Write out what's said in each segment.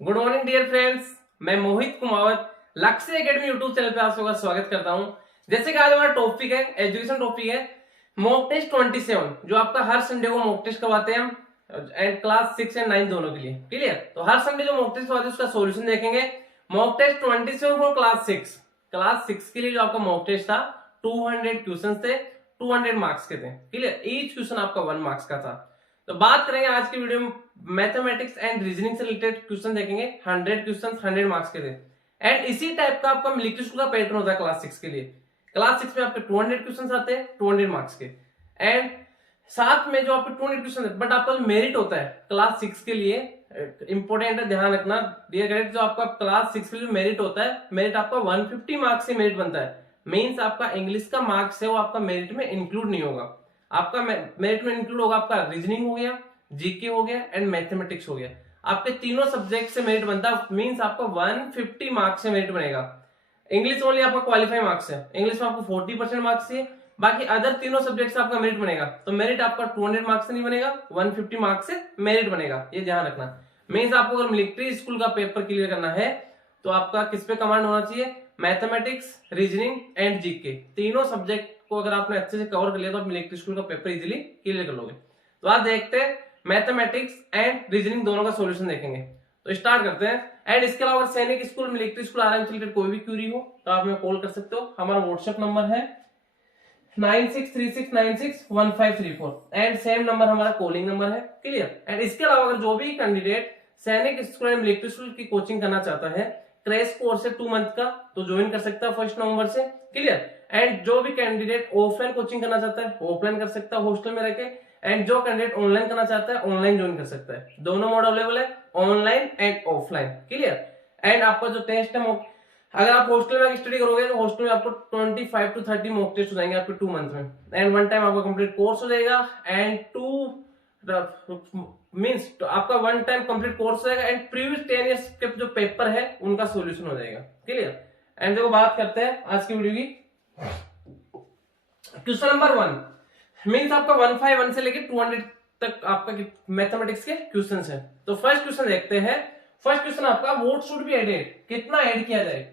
Good morning dear friends, मैं मोहित कुमावत लक्ष्य academy YouTube channel पे आप सबका स्वागत करता हूं। जैसे कि आज हमारा टॉपिक है एजुकेशन टॉपिक है मॉक टेस्ट 27, जो आपका हर संडे को मॉक टेस्ट करवाते हैं हम एंड क्लास 6 एंड 9 दोनों के लिए। क्लियर? तो हर संडे जो मॉक टेस्ट करवाते हैं उसका सॉल्यूशन देखेंगे। मॉक टेस्ट 27 फॉर क्लास 6 के लिए जो आपका मॉक टेस्ट था 200 क्वेश्चन थे, 200 मार्क्स के थे। क्लियर? ईच क्वेश्चन आपका 1 मार्क्स का था। तो बात करेंगे आज की वीडियो में मैथमेटिक्स एंड रीजनिंग से रिलेटेड क्वेश्चन देखेंगे। 100 क्वेश्चन 100 मार्क्स के थे एंड इसी टाइप का आपका मिलिट्री स्कूल का पैटर्न होता है क्लास 6 के लिए। क्लास 6 में आपके 200 क्वेश्चन आते हैं 200 मार्क्स के एंड साथ में जो आपके 200 क्वेश्चन बट आपका मेरिट होता है क्लास 6 के लिए। इंपॉर्टेंट है, ध्यान रखना डियर कैडेट, जो आपका क्लास 6 के लिए मेरिट होता है, मेरिट आपका 150 मार्क्स से मेरिट बनता है। मीन्स आपका इंग्लिश का मार्क्स है वो आपका मेरिट में इंक्लूड नहीं होगा। आपका मेरिट में इंक्लूड होगा आपका रीजनिंग हो गया, जीके हो गया एंड मैथमेटिक्स हो गया। आपके तीनों सब्जेक्ट से मेरिट बनता है, मींस आपका 150 मार्क्स से मेरिट बनेगा। इंग्लिश ओनली आपका क्वालिफाई मार्क्स है, इंग्लिश में आपको 40% मार्क्स है, बाकी अदर तीनों सब्जेक्ट से आपका मेरिट बनेगा। तो मेरिट आपका 200 मार्क्स से नहीं बनेगा, 150 मार्क्स से मेरिट बनेगा, ये ध्यान रखना। मींस आपको अगर मिलिट्री स्कूल का पेपर क्लियर करना है तो आपका किस पे कमांड होना चाहिए? मैथमेटिक्स, रीजनिंग एंड जीके, तीनों सब्जेक्ट को अगर आपने अच्छे से कवर कर लिया तो आप मिलिट्री स्कूल का पेपर इजीली क्लियर कर लोगे। तो आज देखते हैं मैथमेटिक्स एंड रीजनिंग दोनों का सॉल्यूशन देखेंगे। तो स्टार्ट करते हैं। एंड इसके अलावा सैनिक स्कूल, मिलिट्री स्कूल, आरएम से रिलेटेड कोई भी क्वेरी हो तो आप हमें कॉल कर सकते हो। हमारा व्हाट्सएप नंबर है 9636961534 एंड सेम नंबर हमारा कॉलिंग नंबर है। क्लियर? एंड इसके अलावा अगर जो भी कैंडिडेट सैनिक स्कूल एंड मिलिट्री स्कूल की कोचिंग करना चाहता है, क्रैश कोर्स है 2 मंथ का, तो ज्वाइन कर सकता है 1 नवंबर से। क्लियर? एंड जो भी कैंडिडेट ऑफलाइन कोचिंग करना चाहता है ऑफलाइन कर सकता है हॉस्टल में रहकर, एंड जो कैंडिडेट ऑनलाइन करना चाहता है ऑनलाइन ज्वाइन कर सकता है। दोनों मोड अवेलेबल है, online and offline. Clear? And आपका जो टेस्ट है, अगर आप हॉस्टल में स्टडी करोगे तो हॉस्टल में आपको 25 to 30 मॉक टेस्ट हो जाएंगे आपके 2 मंथ में एंड 1 टाइम आपका कंप्लीट कोर्स हो जाएगा एंड 2 मींस तो आपका 1 टाइम कंप्लीट कोर्स हो जाएगा एंड प्रीवियस 10 इयर्स के जो पेपर है उनका सॉल्यूशन हो जाएगा। क्लियर? एंड देखो बात करते हैं आज की वीडियो की। क्वेश्चन नंबर 1 मींस आपका 151 से लेके 200 तक आपका मैथमेटिक्स के क्वेश्चंस है। तो फर्स्ट क्वेश्चन देखते हैं। फर्स्ट क्वेश्चन आपका व्हाट शुड बी एडेड, कितना ऐड किया जाए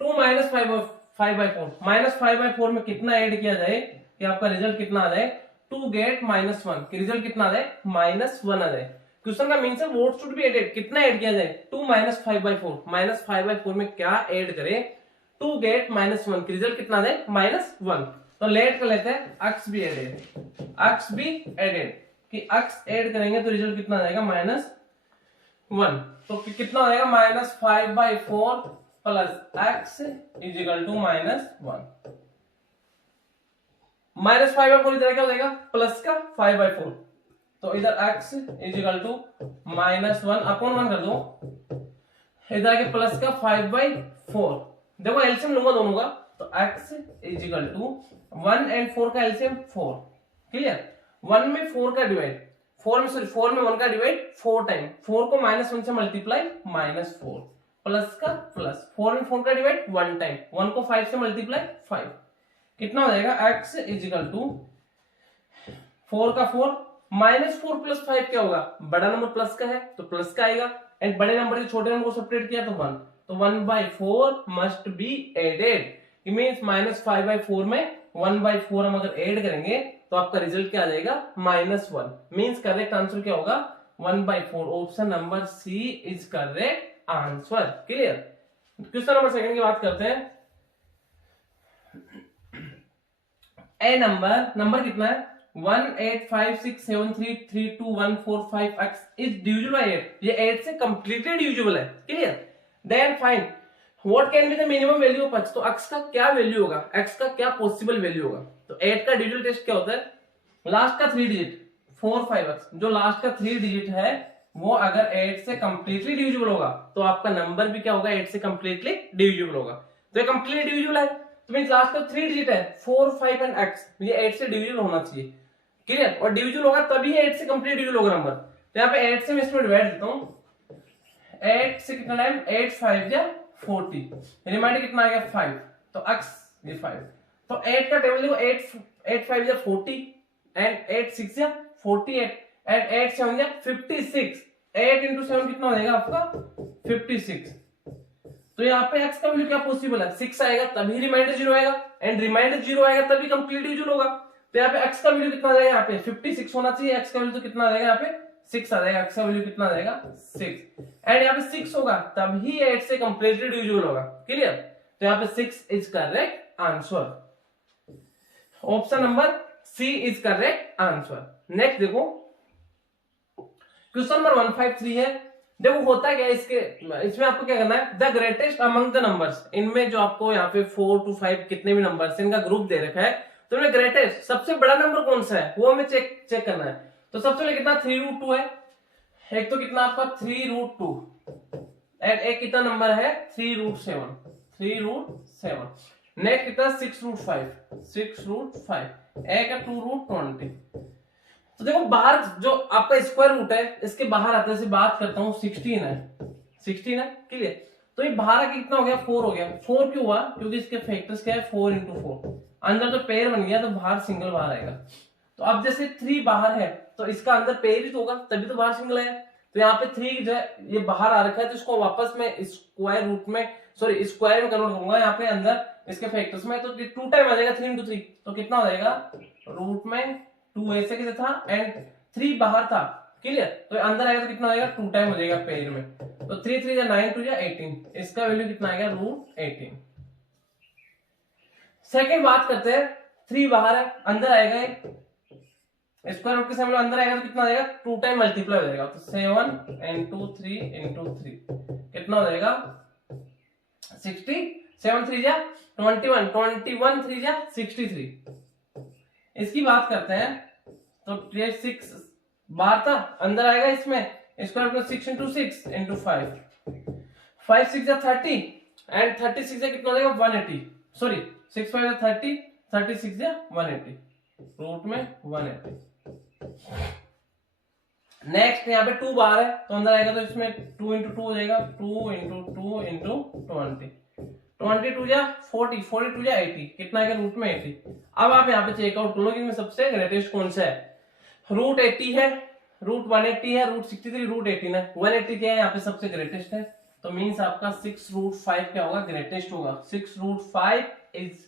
2 - 5/4 -5/4 में कितना ऐड किया जाए कि आपका रिजल्ट कितना आ जाए? 2 गेट -1 कि रिजल्ट कितना आ जाए? -1 आ जाए। क्वेश्चन का मींस है व्हाट शुड बी एडेड, कितना ऐड किया जाए 2 - 5/4 -5/4 में क्या ऐड करें 2 गेट -1 कि रिजल्ट कितना आ जाए? -1। तो लेट कर लेते हैं x be added, x be added कि अक्स ऐड करेंगे तो रिजल्ट कितना आ जाएगा? -1। तो कितना हो जाएगा? -5/4 plus x is equal to -1। -5/4 इधर क्या हो जाएगा? प्लस का 5/4, तो इधर x is equal to -1 upon 1 कर दो, इधर आके प्लस का 5/4। देखो एलसीएम लूंगा दोनों का, तो x is equal to 1 and 4 का एलसीएम 4। क्लियर? 1 में 4 का डिवाइड, 4 में 1 का डिवाइड 4 टाइम, 4 को -1 से मल्टीप्लाई -4 प्लस का प्लस, 4 में 4 का डिवाइड 1 टाइम, 1 को 5 से मल्टीप्लाई 5, कितना हो जाएगा? x इज इक्वल टू 4 का 4 -4 प्लस 5 क्या होगा? बड़ा नंबर प्लस का है तो प्लस का आएगा एंड बड़े नंबर से छोटे नंबर को सेपरेट किया तो 1, तो 1/4 must be added. It means -5/4 में 1/4 हम अगर ऐड करेंगे तो आपका रिजल्ट क्या आ जाएगा? -1। मींस करेक्ट आंसर क्या होगा? 1/4। Option number C is correct answer. Clear? Question number 2 की बात करते हैं। ए नंबर कितना है? 18567332145x is divisible by 8। ये 8 से कंप्लीटली डिविजिबल है। Clear? Then find what can be the minimum value of x। तो x का क्या वैल्यू होगा? x का क्या पॉसिबल वैल्यू होगा? तो 8 का डिविजिबल टेस्ट क्या होता है? लास्ट का 3 डिजिट 4 5x, जो लास्ट का 3 डिजिट है वो अगर 8 से कंप्लीटली डिविजिबल होगा तो आपका नंबर भी क्या होगा? 8 से कंप्लीटली डिविजिबल होगा। तो ये कंप्लीटली डिविजिबल है तो मींस लास्ट का 3 डिजिट है 4 5 एंड x, ये 8 से डिविजिबल होना चाहिए। क्लियर? और डिविजिबल होगा तभी 8 से कंप्लीट डिविजिबल होगा नंबर। तो यहाँ पे 8 से मैं इसमें डिवाइड देता हूं, 8 से कितना टाइम? 8 5 या 40, रिमाइंडर कितना आ गया? 5, तो x ये 5। तो 8 का टेबल देखो, 8 5 या 40 एंड 8 6 या 48 एंड 8 7 या 56। 8 into 7 कितना हो जाएगा आपका? 56। तो यहाँ पे x का वैल्यू क्या पॉसिबल है, 6 आएगा तभी रिमाइंडर 0 आएगा, एंड रिमाइंडर 0 आएगा तभी कंप्लीट डिवीजन होगा। तो यहाँ पे x का वैल्यू कितना आ जाएगा, यहाँ पे 56 होना चाहिए, x का वैल्यू तो कितना आ जाएगा, यहाँ पे 6 आ जाएगा, x का वैल्यू कितना आ जाएगा 6, एंड यहाँ पे 6 होगा तभी 8 से कंप्लीटली डिविजिबल होगा। क्लियर, तो यहाँ पे 6 is correct answer, option number C is correct answer. Next देखो क्वेश्चन नंबर 153 है। देखो होता क्या है इसमें आपको क्या करना है, the greatest among the numbers, इनमें जो आपको यहाँ पे 4 to 5 कितने भी नंबर्स इनका ग्रुप दे रखा है, तो इनमें ग्रेटेस्ट सबसे बड़ा नंबर कौन सा है वो हमें चेक करना है। तो सबसे पहले कितना 3√2 है, एक तो कितना आपका 3√2, एंड एक कितना नंबर है 3√7, नेक्स्ट कितना 6√5, एक है 2√20। तो देखो बाहर जो आपका स्क्वायर रूट है इसके बाहर आता है, बात करता हूँ 16 है क्लियर। तो ये बाहर आके कितना हो गया 4 हो गया, 4 क्यों हुआ, क्योंकि इसके फैक्टर्स क्या है 4 into 4, अंदर तो पेयर बन गया तो बाहर सिंगल बाहर आएगा। तो अब जैसे 3 बाहर है तो इसका अंदर पेयर ही तो होगा तभी तो बाहर सिंगल आया। तो यहाँ पे 3 जो है ये बाहर आ रखा है, तो इसको वापस में स्क्वायर रूट में स्क्वायर में कन्वर्ट करूंगा यहाँ पे अंदर इसके फैक्टर्स में, तो 2 टाइम आ जाएगा 3 into 3, तो कितना हो जाएगा रूट में 2 ऐसे कैसे था एंड 3 बाहर था। क्लियर, तो अंदर आएगा तो कितना आएगा 2 टाइम हो जाएगा पेयर में, तो 3 3 9 2 18, इसका वैल्यू कितना आएगा √18। सेकंड बात करते हैं, 3 बाहर है अंदर आएगा एक स्क्वायर रूट के सामने अंदर आएगा तो कितना आ जाएगा 2 टाइम मल्टीप्लाई हो जाएगा, तो 7 into 3 into 3 कितना हो जाएगा 60, 7 3 जा 21, 21 3 जा 63। इसकी बात करते हैं तो ये 6 बाहर था अंदर आएगा इसमें स्क्वायर रूट 6 into 6 into 5, 5 6 जा 30 एंड 36 जा कितना हो जाएगा 180, सॉरी 6 5 जा 30, 36 जा 180, रूट में 180। नेक्स्ट यहाँ पे 2 बाहर है तो अंदर आएगा तो इसमें 2 into 2 हो जाएगा, 2 into 2 into 20, 22 जा 40, 42 जा 80, कितना आएगा रूट में 80। अब आप यहाँ पे चेकआउट कर लो कि इनमें सबसे ग्रेटेस्ट कौन सा है, √80 है, √180 है, √63, √18 है, 180 क्या है यहाँ पे सबसे ग्रेटेस्ट है, तो मींस आपका 6√5 क्या होगा ग्रेटेस्ट होगा, 6√5 इज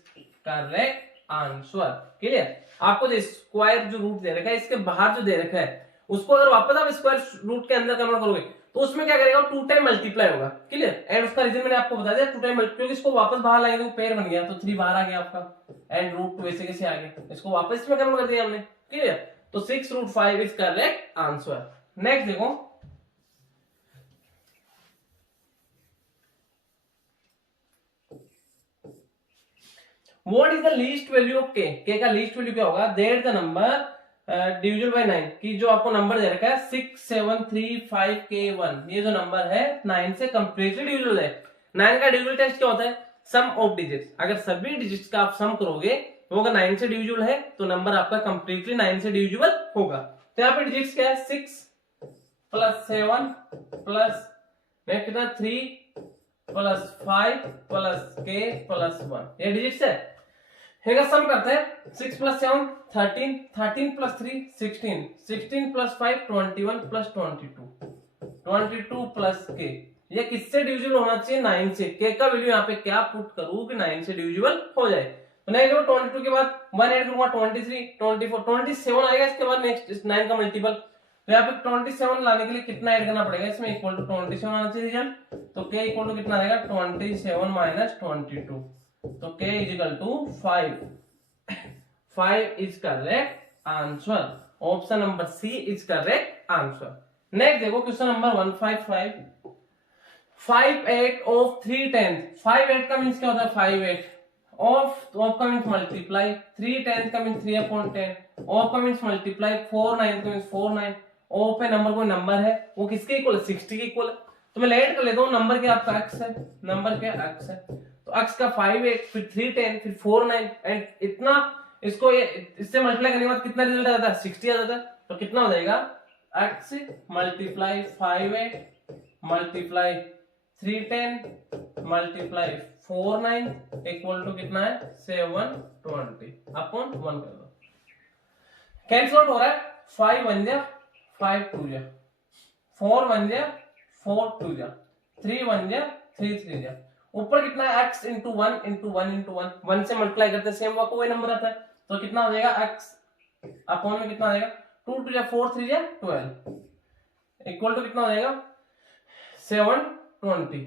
करेक्ट आंसर। क्लियर, आपको जो स्क्वायर जो रूट दे रखा है इसके बाहर जो दे रखा है उसको अगर वापस आप स्क्वायर रूट के अंदर कन्वर्ट करोगे तो उसमें क्या करेगा 2 टाइम मल्टीप्लाई होगा। क्लियर, एंड उसका रीजन मैंने आपको बता दिया 2 टाइम, क्योंकि इसको वापस बाहर लाएंगे तो पेयर बन गया, तो 3 बाहर आ गया आपका एंड √2 ऐसे कैसे आ गया, इसको वापस इसमें कन्वर्ट कर दिया हमने। क्लियर, तो 6√5 इज करेक्ट आंसर। नेक्स्ट देखो what is the least value of के का लीस्ट वैल्यू क्या होगा, that the number divisible by 9, की जो आपको नंबर दे रखा है 6735K1, ये जो नंबर है 9 से कंप्लीटली डिविजिबल है। 9 का डिविजिबल टेस्ट क्या होता है, सम ऑफ डिजिट्स, अगर सभी डिजिट्स का आप सम करोगे वो अगर 9 से डिविजिबल है तो नंबर आपका कंप्लीटली 9 से डिविजिबल होगा। तो यहाँ पे डिजिट्स क्या है 6 + 7 प्लस कितना 3 + 5 + K + 1, ये डिजिट्स है। सम करते हैं 6 + 7 13, 13 + 3 16, 16 + 5 21 + 22, 22 + K, ये किससे डिविजिबल होना चाहिए 9 से। K का वैल्यू यहाँ पे क्या पुट करूं कि 9 से डिविजिबल हो जाए, तो नहीं देखो 22 के बाद 1 ऐड करूंगा 23 24 27 आएगा, इसके बाद नेक्स्ट 9 का मल्टीपल, तो यहाँ पे 27 लाने के लिए कितना ऐड करना पड़ेगा इसमें, इक्वल टू 27 आना चाहिए रिजल्ट, तो K इक्वल टू कितना आएगा 27 - 22, तो K = 5 is correct answer, option number C is correct answer. Next देखो क्वेश्चन नंबर 155, 5/8 of 3/10, 5/8 का मींस क्या होता है 5/8 ऑफ का मींस मल्टीप्लाई, 3/10 का मींस 3/10, ऑफ का मींस मल्टीप्लाई, 4/9 का मींस 4/9, ऑफ पे नंबर कोई नंबर है वो किसके इक्वल है 60 के इक्वल है, तो मैं लेट कर लेता हूँ, नंबर क्या आपका x है, नंबर क्या x है, तो x का 5/8 फिर 3/10 फिर 4/9 एंड इतना इसको इससे मल्टीप्लाई करने के बाद कितना रिजल्ट आ जाता है 60 आ जाता है, तो कितना हो जाएगा x × 5/8 × 3/10 × 4/9 इक्वल टू कितना है 720 अपॉन 1 कर दो, कैंसिल आउट हो रहा है, 5 1 जा 5 2 जा 4 1 जा 4 2 जा 3 1 जा 3 3 जा, ऊपर कितना है x इंटू 1 इंटू 1 इंटू 1, 1 से मल्टीप्लाई करते सेम वहाँ वही नंबर आता है, तो कितना हो जाएगा x अपॉन में कितना आ जाएगा 2 2 जा 4 3 जा 12 इक्वल टू कितना हो जाएगा 720,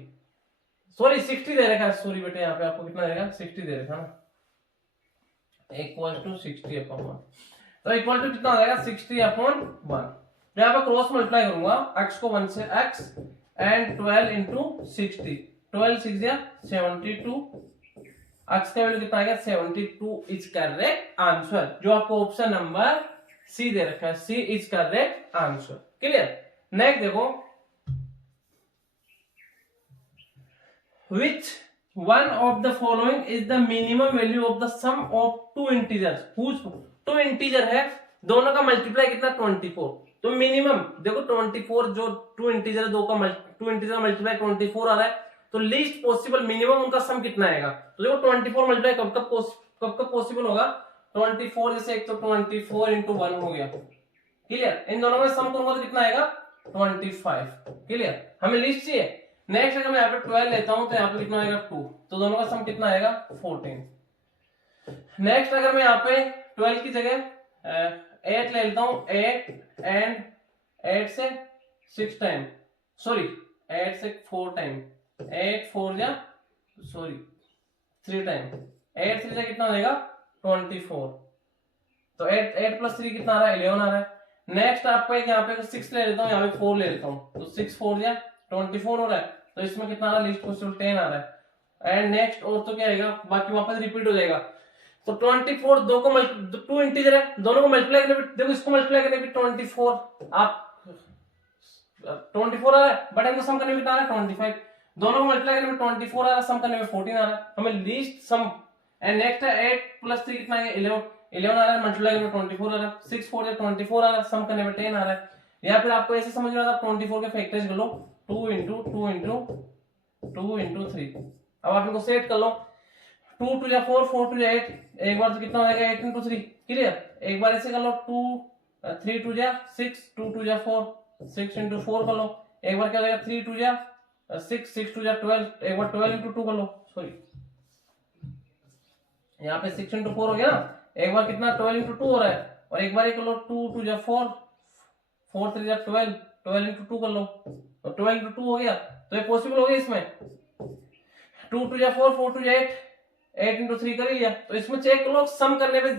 सॉरी 60 दे रखा है, सॉरी बेटे यहाँ पे आपको कितना देगा 60 दे रखा ना, इक्वल टू 60 अपॉन 1, तो इक्वल टू कितना हो जाएगा 60 अपॉन 1। यहाँ पे क्रॉस मल्टीप्लाई करूंगा x को 1 से x एंड 12 इंटू 60, 12 6 जा 72, x का वैल्यू कितना आएगा 72 इज करेक्ट आंसर, जो आपको ऑप्शन नंबर सी दे रखा है, C is correct answer. Clear. Next देखो, which one of the following is the minimum value of the sum of two integers whose two integer है, दोनों का मल्टीप्लाई कितना 24, तो मिनिमम देखो 24 जो टू इंटीजर दो का टू इंटीजर मल्टीप्लाई 24 आ रहा है, तो लीस्ट पॉसिबल मिनिमम उनका सम कितना आएगा, तो देखो 24 मल्टीप्लाई कब कब पॉसिबल होगा 24, जैसे एक तो 24 इंटू 1 हो गया। क्लियर। इन दोनों में सम करूंगा तो कितना आएगा 25। क्लियर। हमें लिस्ट चाहिए। नेक्स्ट अगर मैं यहाँ पे 12 लेता हूं तो यहाँ पे कितना आएगा 2, तो दोनों का सम कितना आएगा 14। नेक्स्ट अगर मैं यहाँ पे 12 की जगह 8 ले लेता हूं, 8 एंड 8 से 6 टाइम, सॉरी 8 से 4 टाइम, 8 4 जा सॉरी 3 टाइम, 8 3 जा कितना हो जाएगा 24, तो 8 प्लस 3 कितना आ रहा है 11 आ रहा है। नेक्स्ट आपको एक यहाँ पे 6 ले लेता हूँ, यहाँ पे 4 ले लेता हूँ, तो 6 4 जा 24 हो रहा है, तो इसमें कितना आ रहा है लीस्ट पॉसिबल 10 आ रहा है। एंड नेक्स्ट और तो क्या आएगा, बाकी वापस रिपीट हो जाएगा, तो 24 दो को टू इंटीजर है, दोनों को मल्टीप्लाई करने पे देखो, इसको मल्टीप्लाई करने पे 24 आप 24 आ रहा है, बट इनको सम करने में कितना आ रहा है 25, दोनों को मल्टीप्लाई करने में 24 आ रहा है, सम करने में 14 आ रहा है, हमें लीस्ट सम। एंड नेक्स्ट है 8 प्लस 3 कितना है 11 आ रहा है, मल्टीप्लाई करने में 24 आ रहा है, 6 4 या 24 आ रहा है, सम करने में 10 आ रहा है। या फिर आपको ऐसे समझ में आता है 24 के फैक्टर्स कर लो, 2 इंटू 2 इंटू 2 इंटू 3, अब आप इनको सेट कर लो, 2 2 जा 4 4 2 जा 8, एक बार तो कितना हो जाएगा 8 इंटू 3। क्लियर। एक बार ऐसे कर लो 2 3 2 जा 6 2 2 जा 4 6 इंटू 4 कर लो, एक बार क्या हो जाएगा 3 2 जा 6 6 2 जा 12, एक बार 12 इंटू 2 कर लो, सॉरी यहाँ पे 6 इंटू 4 हो गया ना, एक बार कितना 12 इंटू 2 हो रहा है, और एक बार ये कर लो 2 2 जा 4 4 3 जा 12 12 इंटू 2 कर लो, तो 12 इंटू 2 हो गया, तो ये पॉसिबल हो गया इसमें 2 2 जा 4 4 2 जा 8 8 इंटू 3 कर लिया। तो इसमें चेक करो सम करने पे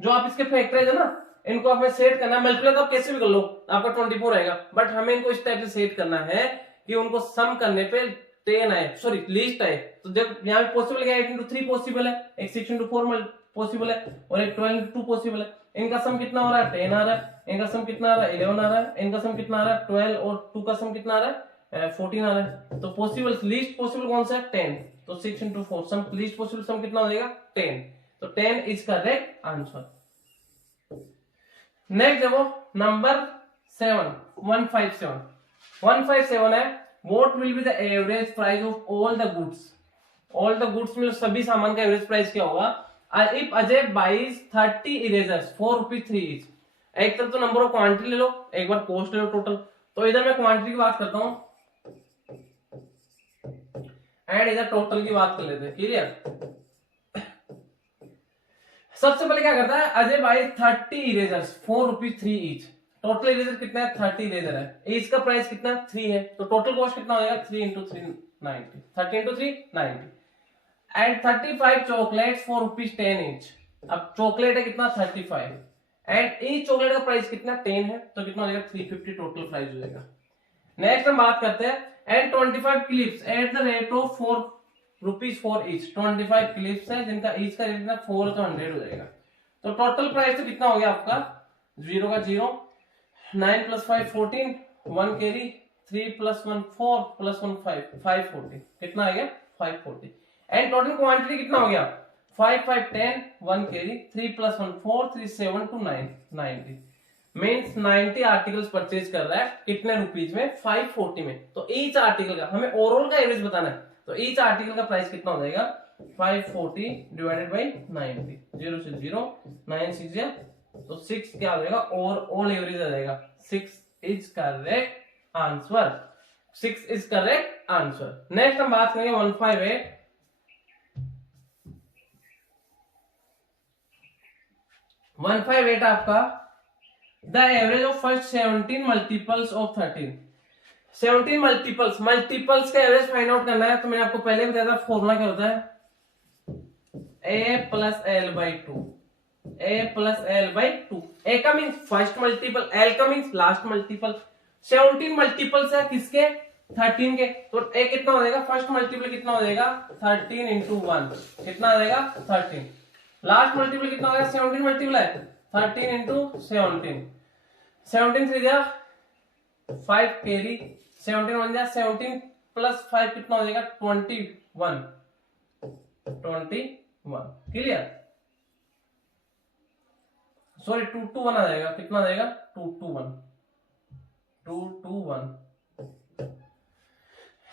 जो आप इसके फैक्टराइज है ना, इनको आपने सेट करना है, मल्टीप्लाई तो आप कैसे भी कर लो आपका 24 आएगा, बट हमें इनको इस टाइप से सेट करना है कि उनको सम करने पे 10 आए, सॉरी लीस्ट आए। तो देखो यहाँ पे पॉसिबल क्या है, 8 इंटू 3 पॉसिबल है, एक 6 इंटू 4 पॉसिबल है, और एक 12 इंटू 2 पॉसिबल है। इनका सम कितना हो रहा है 10 आ रहा है, इनका सम कितना आ रहा है 11 आ रहा है, इनका सम कितना आ रहा है 12, और 2 का सम कितना आ रहा है 14 आ रहा है। तो पॉसिबल लीस्ट पॉसिबल कौन सा है 10, तो 6 into 4 sum least possible sum कितना हो जाएगा 10, तो 10 इज करेक्ट आंसर। नेक्स्ट देखो नंबर 7 157 है, what will be the average price of all the goods, all the goods में सभी सामान का एवरेज प्राइस क्या होगा if Ajay buys 30 erasers for ₹3 each. एक तरफ तो नंबर ऑफ क्वांटिटी ले लो, एक बार कॉस्ट ले लो टोटल, तो इधर मैं क्वांटिटी की बात करता हूं एंड इधर टोटल की बात कर लेते हैं। क्लियर। सबसे पहले क्या करता है, Ajay buys 30 erasers for ₹3 each, total eraser कितना है 30 इरेजर है, ईच का प्राइस कितना 3 है, तो टोटल कॉस्ट कितना हो जाएगा 3 into 3 90, 30 into 3 90, and 35 chocolates for ₹10 each. अब चॉकलेट है कितना 35 एंड ईच चॉकलेट का प्राइस कितना 10 है, तो कितना हो जाएगा 350 टोटल प्राइस हो जाएगा। नेक्स्ट हम बात करते हैं and 25 clips at the rate of ₹4 for each, 25 clips है जिनका ईच का रेट कितना 4 तो 100 हो जाएगा, तो टोटल प्राइस तो कितना हो गया आपका 0 का 0, 9 + 5 14, 1 कैरी, 3 + 1 4 + 1 5 540, कितना आ गया 540। एंड टोटल क्वांटिटी कितना हो गया 5 5 10, 1 कैरी, 3 + 1 4 3 7 2 9 90, मीन्स 90 आर्टिकल्स परचेज कर रहा है कितने रुपीज में 540 में। तो ईच आर्टिकल का हमें ओवरऑल का एवरेज बताना है, तो ईच आर्टिकल का प्राइस कितना हो जाएगा 540 डिवाइडेड बाई 90, 0 से 0 9 6 या तो 6 क्या हो जाएगा और ऑल एवरेज आ जाएगा, 6 is correct answer. 6 is correct answer. Next हम बात करेंगे 158। 158 आपका the average of first 17 multiples of 13। 17 multiples का एवरेज फाइंड आउट करना है। तो मैंने आपको पहले बताया था फॉर्मूला क्या होता है, a plus L by two, a plus L by two. A का मीन्स फर्स्ट मल्टीपल, एल का मीन्स लास्ट मल्टीपल। 17 मल्टीपल्स है किसके, 13 के। तो ए कितना हो जाएगा, फर्स्ट मल्टीपल कितना हो जाएगा 13 इंटू 1 कितना हो जाएगा 13। लास्ट मल्टीपल कितना हो जाएगा, 17 मल्टीपल है 13 इंटू 17, 17 3 जा 5 कैरी, 17 1 जा 17 प्लस 5 कितना हो जाएगा 21, 21 क्लियर। सॉरी 2 2 1 आ जाएगा, कितना आ जाएगा 2 2 1, 2 2 1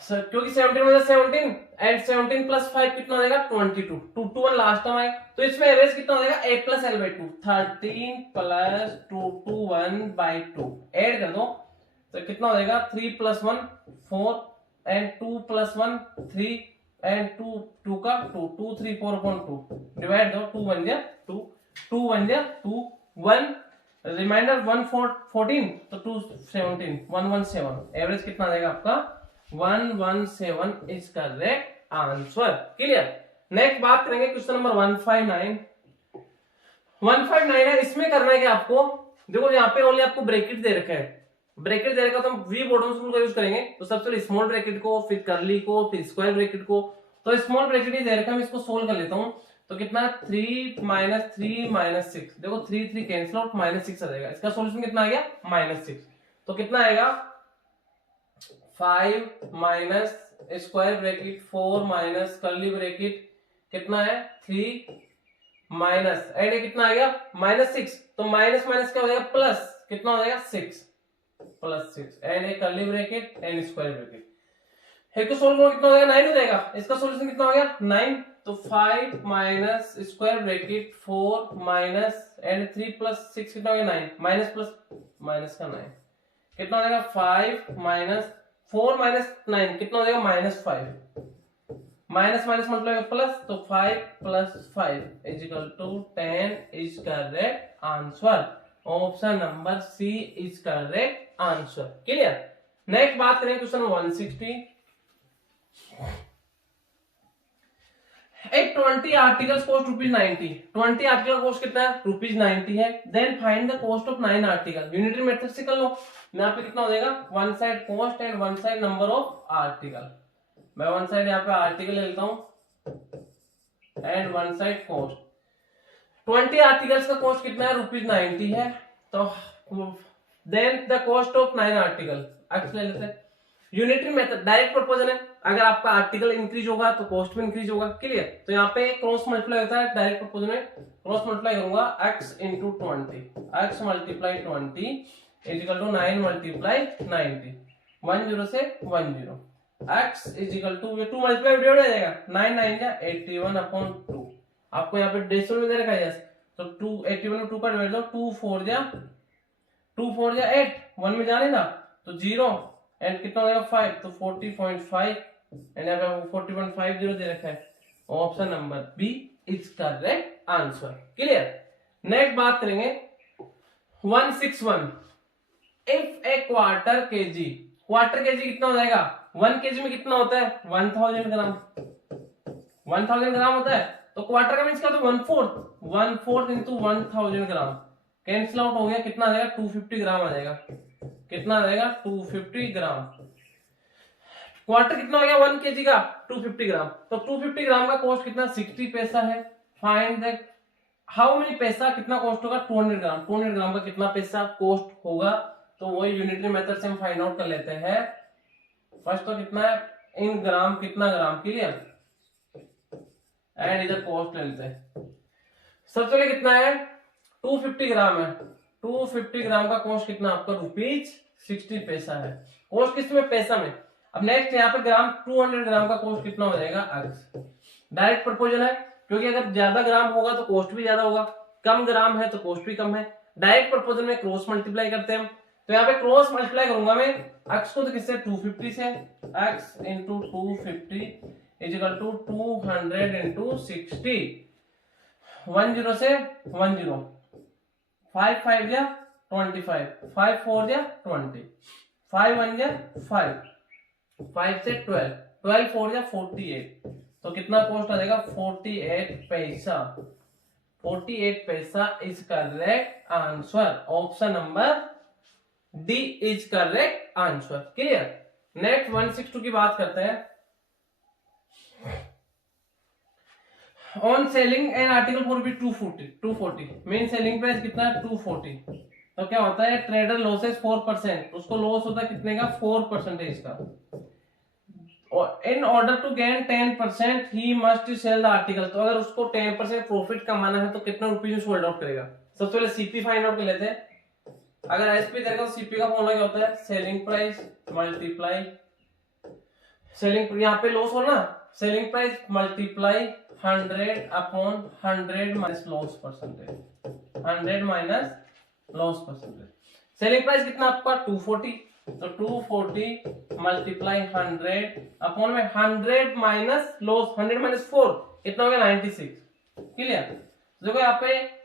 सर, क्योंकि 17 में 17 एंड 17 प्लस 5 कितना हो जाएगा 22, 2 2 1 लास्ट टर्म आएगा। तो इसमें एवरेज कितना हो जाएगा a plus L by two, 13 plus 2 2 1 by 2 add कर दो तो कितना हो जाएगा 3 प्लस 1 4 एंड 2 प्लस 1 3 एंड 2 2 का 2 2 3 4 अपॉन 2 डिवाइड दो 2 1 जा 2 2 1 जा 2 1 रिमाइंडर 1 14 तो 2 17 117 एवरेज कितना आ जाएगा आपका 117 is correct answer clear. Next बात करेंगे क्वेश्चन नंबर 159। 159 है, इसमें करना है कि आपको देखो यहाँ पे ओनली आपको ब्रैकेट दे रखा है, ब्रैकेट दे रखा तो हम वी बॉटम रूल का यूज करेंगे। तो सबसे पहले स्मॉल ब्रैकेट को, फिर करली को, फिर स्क्वायर ब्रैकेट को। तो स्मॉल ब्रैकेट ही दे रखा है, मैं इसको सोल्व कर लेता हूँ। तो कितना 3 माइनस 3 माइनस 6, देखो 3 3 कैंसिल आउट -6 आ जाएगा। इसका सॉल्यूशन कितना आ गया -6। तो कितना आएगा 5 माइनस स्क्वायर ब्रैकेट 4 माइनस करली ब्रैकेट कितना है 3 माइनस एड कितना आ गया -6। तो माइनस माइनस क्या हो जाएगा प्लस, कितना हो जाएगा 6 प्लस 6 एंड ए करली ब्रैकेट एंड स्क्वायर ब्रैकेट। एक को सोल्व करो कितना हो जाएगा 9 हो जाएगा। इसका सॉल्यूशन कितना हो गया 9। तो 5 minus square bracket 4 minus and 3 plus 6 कितना हो गया 9 माइनस प्लस माइनस का 9 कितना हो जाएगा 5 माइनस 4 माइनस 9 कितना हो जाएगा -5 माइनस माइनस मल्टीप्लाई प्लस। तो 5 plus 5 is equal to 10 is correct answer. Option number C is correct answer clear. Next बात करें क्वेश्चन 160। एक 20 आर्टिकल्स कॉस्ट ₹90। 20 आर्टिकल कॉस्ट कितना है ₹90 है। Then find the cost of 9 article. Unitary method से कर लो। यहाँ पे कितना हो जाएगा one side cost and one side number of article. मैं वन साइड यहाँ पे आर्टिकल ले लेता हूं and one side cost. 20 articles का कॉस्ट कितना है ₹90 है। तो then the cost of 9 article X ले लेते हैं। यूनिटरी मेथड डायरेक्ट प्रोपोर्शन है, अगर आपका आर्टिकल इंक्रीज होगा तो कॉस्ट भी इंक्रीज होगा क्लियर। तो यहाँ पे क्रॉस मल्टीप्लाई होता है डायरेक्ट प्रोपोर्शन में। क्रॉस मल्टीप्लाई करूंगा x into 20, x multiply 20 is equal to 9 multiply 90, 10 से 10 x is equal to 2 multiply divide हो जाएगा 9 9 जा 81 अपॉन 2। आपको यहाँ पे डेसिमल में दे रखा है तो 2 81 2 का डिवाइड दो 2 4 जा 8 1 में जाने ना तो 0 एंड कितना हो जाएगा 5 तो 40.5 एंड यहाँ पे 40.50 दे रखा है। Option number B is correct answer clear. Next बात करेंगे 161। इफ ए क्वार्टर केजी कितना हो जाएगा 1 केजी में कितना होता है 1000 ग्राम। 1000 ग्राम होता है तो क्वार्टर का मीन्स क्या तो 1/4 इंटू 1000 ग्राम कैंसिल आउट हो गया कितना आ जाएगा 250 ग्राम आ जाएगा। कितना आ जाएगा 250 ग्राम। क्वार्टर कितना हो गया 1 केजी का 250 ग्राम। तो 250 ग्राम का कॉस्ट कितना 60 पैसा है। फाइंड दैट हाउ मेनी पैसा कितना कॉस्ट होगा 200 ग्राम। 200 ग्राम का कितना पैसा कॉस्ट होगा तो वही यूनिटरी मेथड से हम फाइंड आउट कर लेते हैं। फर्स्ट तो कितना है इन ग्राम कितना ग्राम क्लियर एंड इधर कॉस्ट ले लेते हैं। सबसे पहले कितना है 250 ग्राम है। 250 ग्राम का कॉस्ट कितना आपका ₹60 पैसा है। कॉस्ट किस में पैसा में। अब नेक्स्ट यहाँ पे ग्राम 200 ग्राम का कॉस्ट कितना हो जाएगा x। डायरेक्ट प्रोपोर्शन है क्योंकि अगर ज्यादा ग्राम होगा तो कॉस्ट भी ज्यादा होगा, कम ग्राम है तो कॉस्ट भी कम है। डायरेक्ट प्रोपोर्शन में क्रॉस मल्टीप्लाई करते हैं हम तो यहाँ पे क्रॉस मल्टीप्लाई करूंगा मैं x को तो किससे 250 से, x into 250 is equal to 200 into 60, 10 से 10, 5 5 जा 25, 5 4 जा 20, 5 1 जा 5, 5 से 12, 12 4 जा 48, तो कितना कॉस्ट आ जाएगा 48 पैसा। 48 पैसा is correct answer, option number D is correct answer. Clear. Next 162 की बात करते हैं। On selling an article for B 240, main selling price कितना है 240, तो क्या होता है ट्रेडर लॉसेस 4%, उसको लॉस होता है कितने का 4% का। In order to gain 10% he must sell the article, तो अगर उसको 10% प्रॉफिट कमाना है तो कितना रुपीज में सोल्ड आउट करेगा। सबसे पहले सीपी फाइंड आउट कर लेते हैं। अगर एसपी देगा तो सीपी का फॉर्मूला क्या होता है सेलिंग प्राइस मल्टीप्लाई सेलिंग, यहाँ पे लॉस हो ना, selling price multiply 100 upon 100 minus loss percentage, 100 minus loss percentage. Selling price कितना आपका 240, तो 240 मल्टीप्लाई 100 अपॉन में 100 माइनस लॉस, 100 माइनस 4 कितना हो गया 96। क्लियर। देखो यहाँ पे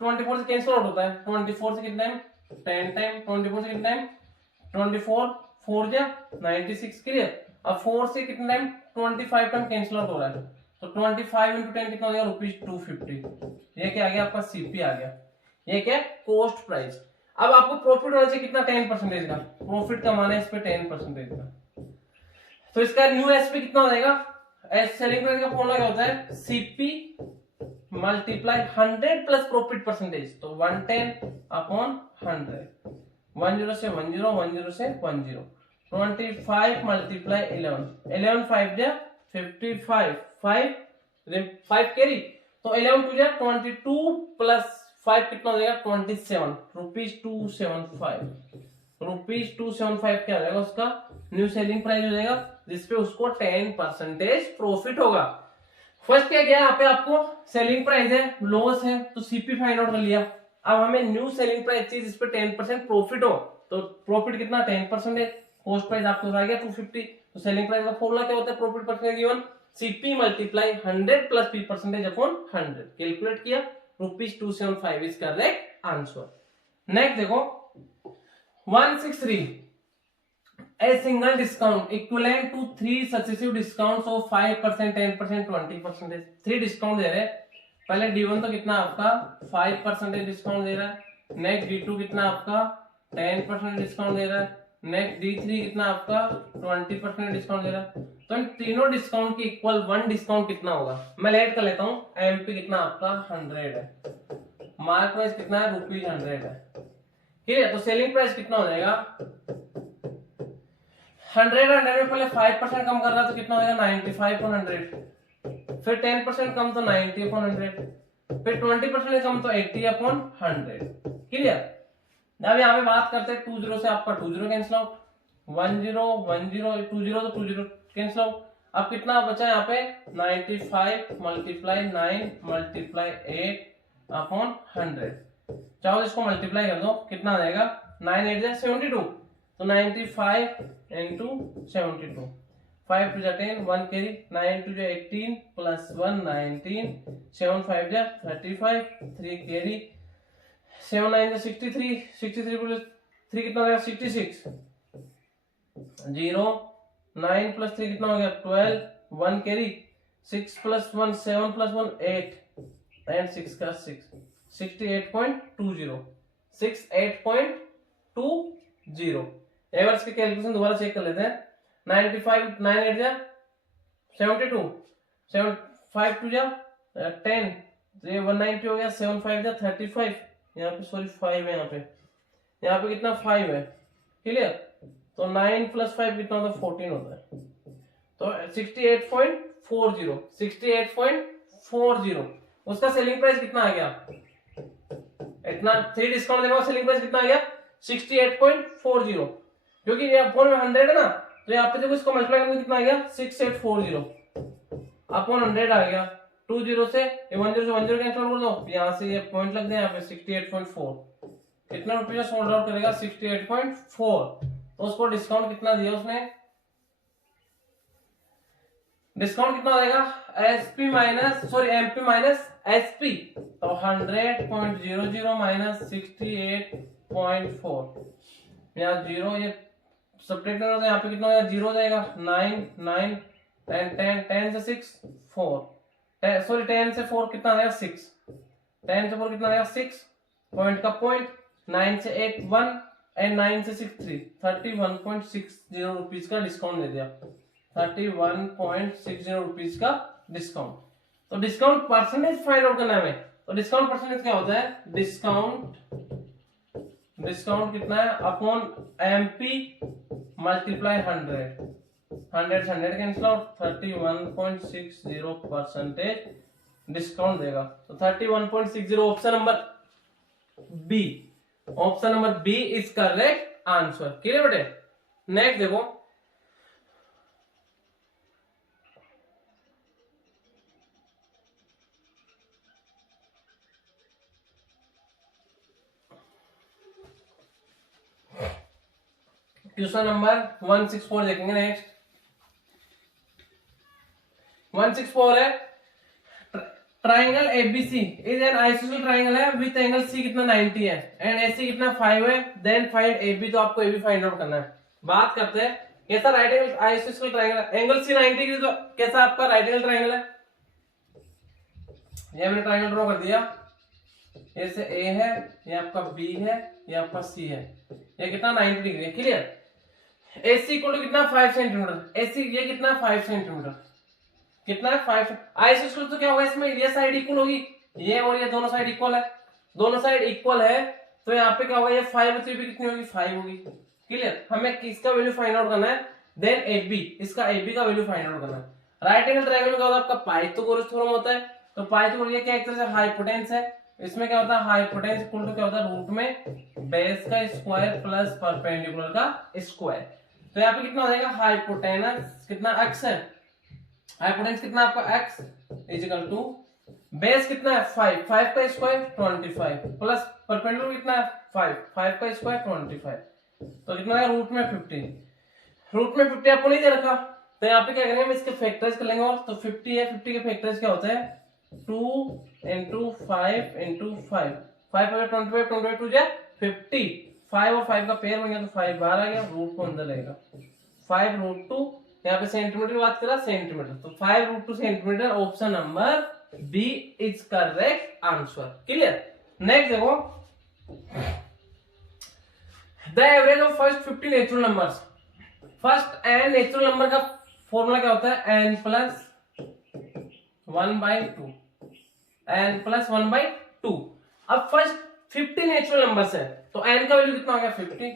24 से कैंसिल आउट होता है, 24 से कितना टाइम 10 टाइम, 24 से कितना टाइम 24, 4 जा 96। क्लियर। अब 4 से कितना टाइम 25 टाइम कैंसिल आउट हो रहा है, तो 25 इंटू 10 कितना हो गया रुपीज 250। ये क्या आ गया आपका सीपी आ गया, ये क्या कॉस्ट प्राइस। अब आपको प्रॉफिट होना चाहिए कितना 10% का, प्रॉफिट कमाना है इस पे 10% का, तो इसका न्यू एसपी कितना हो जाएगा, एस सेलिंग प्राइस का फॉर्मूला क्या होता है CP multiply 100 plus profit percentage, तो 110 अपॉन 100, 10 से 10, 10 से 10, 25 मल्टीप्लाई 11, 11 5 जा 55, 5 कैरी, तो 11 2 जा 22 प्लस 5 कितना हो जाएगा 27, रुपीज 275, रुपीज 275 क्या हो जाएगा उसका न्यू सेलिंग प्राइस हो जाएगा, जिसपे उसको 10% प्रॉफिट होगा। फर्स्ट क्या गया यहाँ पे आपको सेलिंग प्राइस है, लॉस है, तो सीपी फाइंड आउट कर लिया। अब हमें न्यू सेलिंग प्राइस चीज इस पे 10% प्रॉफिट हो, तो प्रॉफिट कितना 10% है, कॉस्ट प्राइस आपको आ गया 250, तो सेलिंग प्राइस का फॉर्मूला क्या होता है profit percentage given CP multiply 100 plus P percentage upon 100, calculate किया rupees 275 is correct answer. Next देखो 163, a single discount equivalent to 3 successive discounts of 5%, 10%, 20%, 3 discount दे रहे हैं। पहले D1 तो कितना आपका 5% डिस्काउंट दे रहा है, नेक्स्ट D2 कितना आपका 10% डिस्काउंट दे रहा है, नेक्स्ट D3 कितना आपका 20% डिस्काउंट दे रहा है। तो इन तीनों डिस्काउंट के इक्वल 1 डिस्काउंट कितना होगा, मैं ऐड कर लेता हूँ। एमपी कितना आपका 100 है, मार्क प्राइस कितना है रुपीज 100 है। ठीक है, तो सेलिंग प्राइस कितना हो जाएगा 100 में पहले 5% कम कर रहा है तो कितना हो जाएगा 95 on 100, फिर 10% कम तो 90 upon 100, फिर 20% कम तो 80 upon 100। क्लियर। अब यहाँ पे बात करते हैं 20 से आपका 20 कैंसिल आउट, 10 10 20 तो 20 कैंसिल आउट। अब कितना बचा यहाँ पे 95 मल्टीप्लाई 9 मल्टीप्लाई 8 अपॉन 100, चाहो इसको मल्टीप्लाई कर दो कितना आ जाएगा 9 8 72, तो 95 into 72, 5 2 10, 1 carry, 9 2 18 plus 1 19, 7 5 35, 3 carry, 7 9 63, 63 plus 3 कितना हो गया 66, 0 9 प्लस 3 कितना हो गया 12, 1 कैरी, 6 प्लस 1 7 प्लस 1 8 एंड 6 का 6, 68.20, 68.20। एवरेज की कैलकुलेशन दोबारा चेक कर लेते हैं। 95 9 8 जा 72, 7 5 2 जा 10, तो ये 190 हो गया, 7 5 जा 35, यहाँ पे सॉरी 5 है, यहाँ पे कितना 5 है। क्लियर। तो 9 प्लस 5 कितना होता है 14 होता है, तो 68.40, 68.40 उसका सेलिंग प्राइस कितना आ गया, इतना 3 डिस्काउंट देगा सेलिंग प्राइस कितना आ गया 68.40, क्योंकि ये फोन में 100 है ना, तो यहाँ पे देखो इसको मल्टीप्लाई करके कितना आ गया 6840 अपॉन 100 आ गया। 20 से 10 से 10 कैंसिल कर दो, यहाँ से ये पॉइंट लग गया यहाँ पे 68.4, कितना रुपये सोल्ड आउट करेगा 68.4, तो उसको डिस्काउंट कितना दिया उसने, डिस्काउंट कितना हो जाएगा SP minus sorry MP minus SP, तो 100.00 माइनस 68.4, यहाँ जीरो ये सब्ट्रैक्ट करना, तो यहाँ पे कितना हो जाएगा, जीरो हो जाएगा, 9 9 10 10 10 से 6 4 सॉरी 10 से 4 कितना आएगा 6, 10 से 4 कितना आएगा 6, पॉइंट का पॉइंट, 9 से 8 1 एंड 9 से 6 3, 31.60 रुपीज का डिस्काउंट दे दिया, 31.60 रुपीज का डिस्काउंट। तो डिस्काउंट परसेंटेज फाइंड आउट करना है, तो डिस्काउंट परसेंटेज क्या होता है, डिस्काउंट कितना है अपॉन एमपी मल्टीप्लाई 100 से 100 कैंसिल आउट, 31.60% डिस्काउंट देगा, तो 31.60 option number B, option number B is correct answer. Clear बेटे। नेक्स्ट देखो, क्वेश्चन नंबर 164 देखेंगे। नेक्स्ट 164 है, triangle ABC is an isosceles triangle है विथ एंगल सी कितना 90 है एंड एसी कितना 5 है, देन फाइंड एबी, तो आपको एबी फाइंड आउट करना है। बात करते हैं कैसा राइट एंगल आइसोसेलेस ट्राइंगल है, एंगल सी 90 की, तो कैसा आपका राइट एंगल ट्राइंगल है, ये मैंने ट्राइंगल ड्रॉ कर दिया, ऐसे ए है, ये आपका बी है, ये आपका सी है, ये कितना 90 डिग्री है। क्लियर। AC इक्वल टू कितना 5 सेंटीमीटर, AC ये कितना 5 सेंटीमीटर, कितना है 5, आइसोसेलेस तो क्या होगा इसमें, ये साइड इक्वल होगी, ये और ये दोनों साइड इक्वल है, दोनों साइड इक्वल है, तो यहाँ पे क्या होगा, ये 5 और 3 भी कितनी होगी 5 होगी। क्लियर। हमें किसका वैल्यू फाइंड आउट करना है, देन AB, इसका AB का वैल्यू फाइंड आउट करना है। राइट एंगल ट्रायंगल में क्या होता है आपका पाइथागोरस थ्योरम होता है, तो पाइथागोरस ये क्या एक तरह से हाइपोटेन्स है, इसमें क्या होता है हाइपोटेन्स इक्वल टू क्या होता है रूट में बेस का स्क्वायर प्लस परपेंडिकुलर का स्क्वायर, तो यहाँ पे कितना हो जाएगा हाइपोटेनस कितना x है, हाइपोटेनस कितना आपका x इक्वल टू बेस कितना है 5, 5 का स्क्वायर 25 प्लस परपेंडिकुलर कितना है 5, 5 का स्क्वायर 25, तो कितना है रूट में 15, रूट में 50 आपको नहीं दे रखा, तो यहाँ पे क्या करेंगे हम इसके फैक्टर्स कर लेंगे, और तो 50 है, 50 के फैक्टर्स क्या होता है 2 into 5 into 5, 5 अगर 25 25 टू जाए 50, 5 और 5 का पेयर बन गया, तो 5 बाहर आ गया, रूट को अंदर रहेगा, 5 रूट 2, यहाँ पे सेंटीमीटर की बात करा सेंटीमीटर, तो 5 root 2 centimetre, option number B is correct answer. Clear. Next देखो, the average of first 50 natural numbers, first N natural number का फॉर्मूला क्या होता है n प्लस 1/2, n प्लस 1/2। अब फर्स्ट 50 नेचुरल नंबर्स है, तो n का वैल्यू कितना हो गया 50,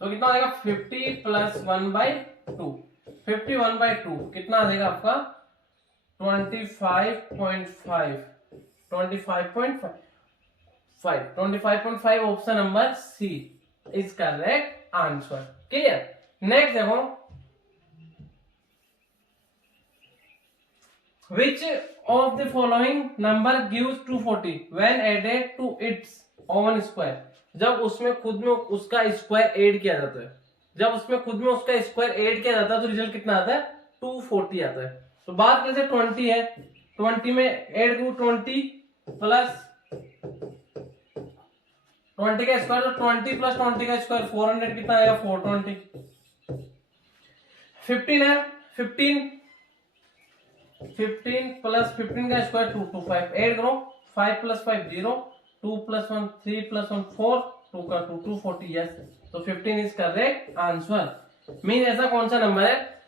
तो कितना हो जाएगा 50 प्लस 1/2, 51/2 कितना आ जाएगा आपका 25.5, 25.5 option number C is correct answer. Clear. Next देखो, which of the following number gives 240 when added to its own square, जब उसमें खुद में उसका स्क्वायर ऐड किया जाता है, जब उसमें खुद में उसका स्क्वायर ऐड किया जाता है, तो रिजल्ट कितना आता है 240 आता है। तो बात करते हैं 20 है, 20 में ऐड करूं 20 प्लस 20 का स्क्वायर, तो 20 प्लस 20 का स्क्वायर 400 कितना आएगा 420। 15 है, 15 प्लस 15 का स्क्वायर 225, ऐड करो 5 प्लस 5 0, 2 प्लस 1 3 प्लस 1 4, 2 का 2 240, यस, तो 15 इज करेक्ट आंसर। मीन ऐसा कौन सा नंबर है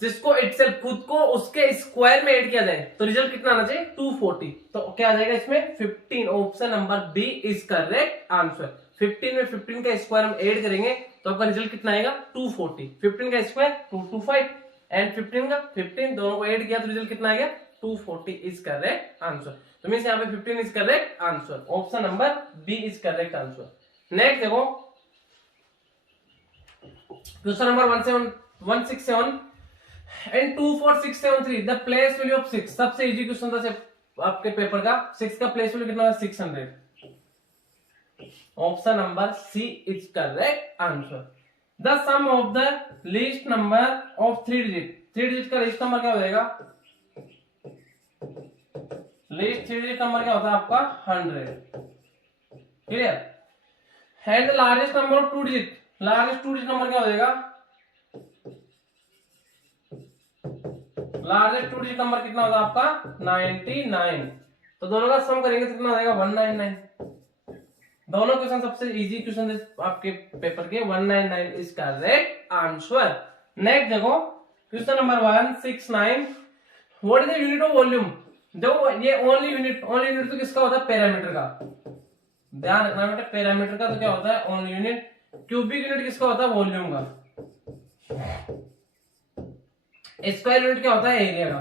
जिसको इटसेल्फ खुद को उसके स्क्वायर में ऐड किया जाए, तो रिजल्ट कितना आना चाहिए 240, तो क्या आ जाएगा इसमें 15, option number B is correct answer. 15 में 15 का स्क्वायर हम ऐड करेंगे, तो आपका रिजल्ट कितना आएगा 240, 15 का स्क्वायर 225 एंड 15 का 15, दोनों को ऐड किया तो रिजल्ट कितना आ गया 240 इज करेक्ट आंसर। तो मींस यहाँ पे 15 is correct answer, option number B is correct answer. Next देखो, question number 167 and 24673 the place value of 6, सबसे इजी क्वेश्चन था आपके पेपर का, 6 का प्लेस वैल्यू कितना है 600, option number C is correct answer. The sum of the least number of 3 digit, 3 digit का least number क्या हो जाएगा? लीस्ट 3 डिजिट नंबर क्या होता है आपका? 100। Clear? And the largest number of 2 digit, largest 2 digit number क्या हो जाएगा? लार्जेस्ट 2 डिजिट नंबर कितना होगा आपका? 99। तो दोनों का सम करेंगे तो कितना हो जाएगा? 199। दोनों क्वेश्चन सबसे इजी क्वेश्चन आपके पेपर के, 199 इज करेक्ट आंसर। नेक्स्ट देखो question number 169, what is the unit of volume? देखो ये ओनली यूनिट तो किसका होता है? पैरामीटर का। ध्यान रखना बेटा, पैरामीटर का तो क्या होता है? Only unit. क्यूबिक यूनिट किसका होता है? वॉल्यूम का। स्क्वायर यूनिट क्या होता है? एरिया का।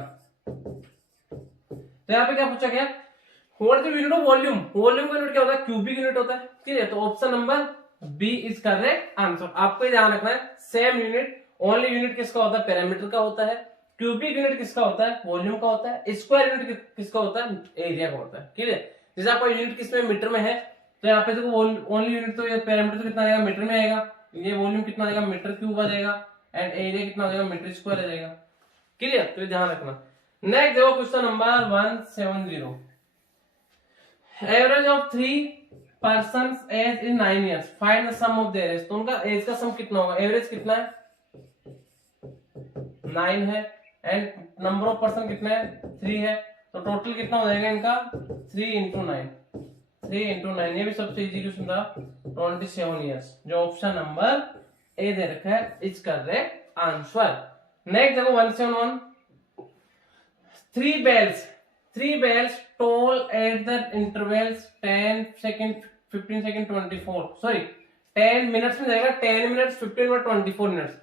तो यहाँ पे क्या पूछा गया? What is the unit of volume? Volume का यूनिट क्या होता है? क्यूबिक यूनिट होता है। ठीक है, तो option number B is correct answer. आपको ये ध्यान रखना है, सेम यूनिट, ओनली यूनिट किसका होता है? पैरामीटर का होता है। क्यूबिक यूनिट किसका होता है? वॉल्यूम का होता है। स्क्वायर यूनिट किसका होता है? एरिया का होता है। ठीक है, जैसे आपका यूनिट किसमें? मीटर में है, तो यहाँ पे देखो ओनली यूनिट तो पैरामीटर तो कितना आएगा? मीटर में आएगा। ये वॉल्यूम कितना आएगा? मीटर क्यूब आ जाएगा। एंड एरिया कितना आ जाएगा? मीटर स्क्वायर आ जाएगा। क्लियर? तो ध्यान रखना। नेक्स्ट देखो question number 170, average of 3 persons age in 9 years, find the sum of their age. तो उनका एज का सम कितना होगा? एवरेज कितना है? 9 है, एंड नंबर ऑफ पर्सन कितना है? 3 है। तो टोटल कितना हो जाएगा इनका? 3 इंटू 9, 3 इंटू 9। ये भी सबसे इजी क्वेश्चन था, 27 इयर्स। जो ऑप्शन नंबर ए दे रखा है इज करेक्ट आंसर। नेक्स्ट देखो 171, 3 bells toll at the intervals 10 second, 15 second, 24, sorry 10 minutes में जाएगा, 10 minutes, 15 minutes, 24 minutes।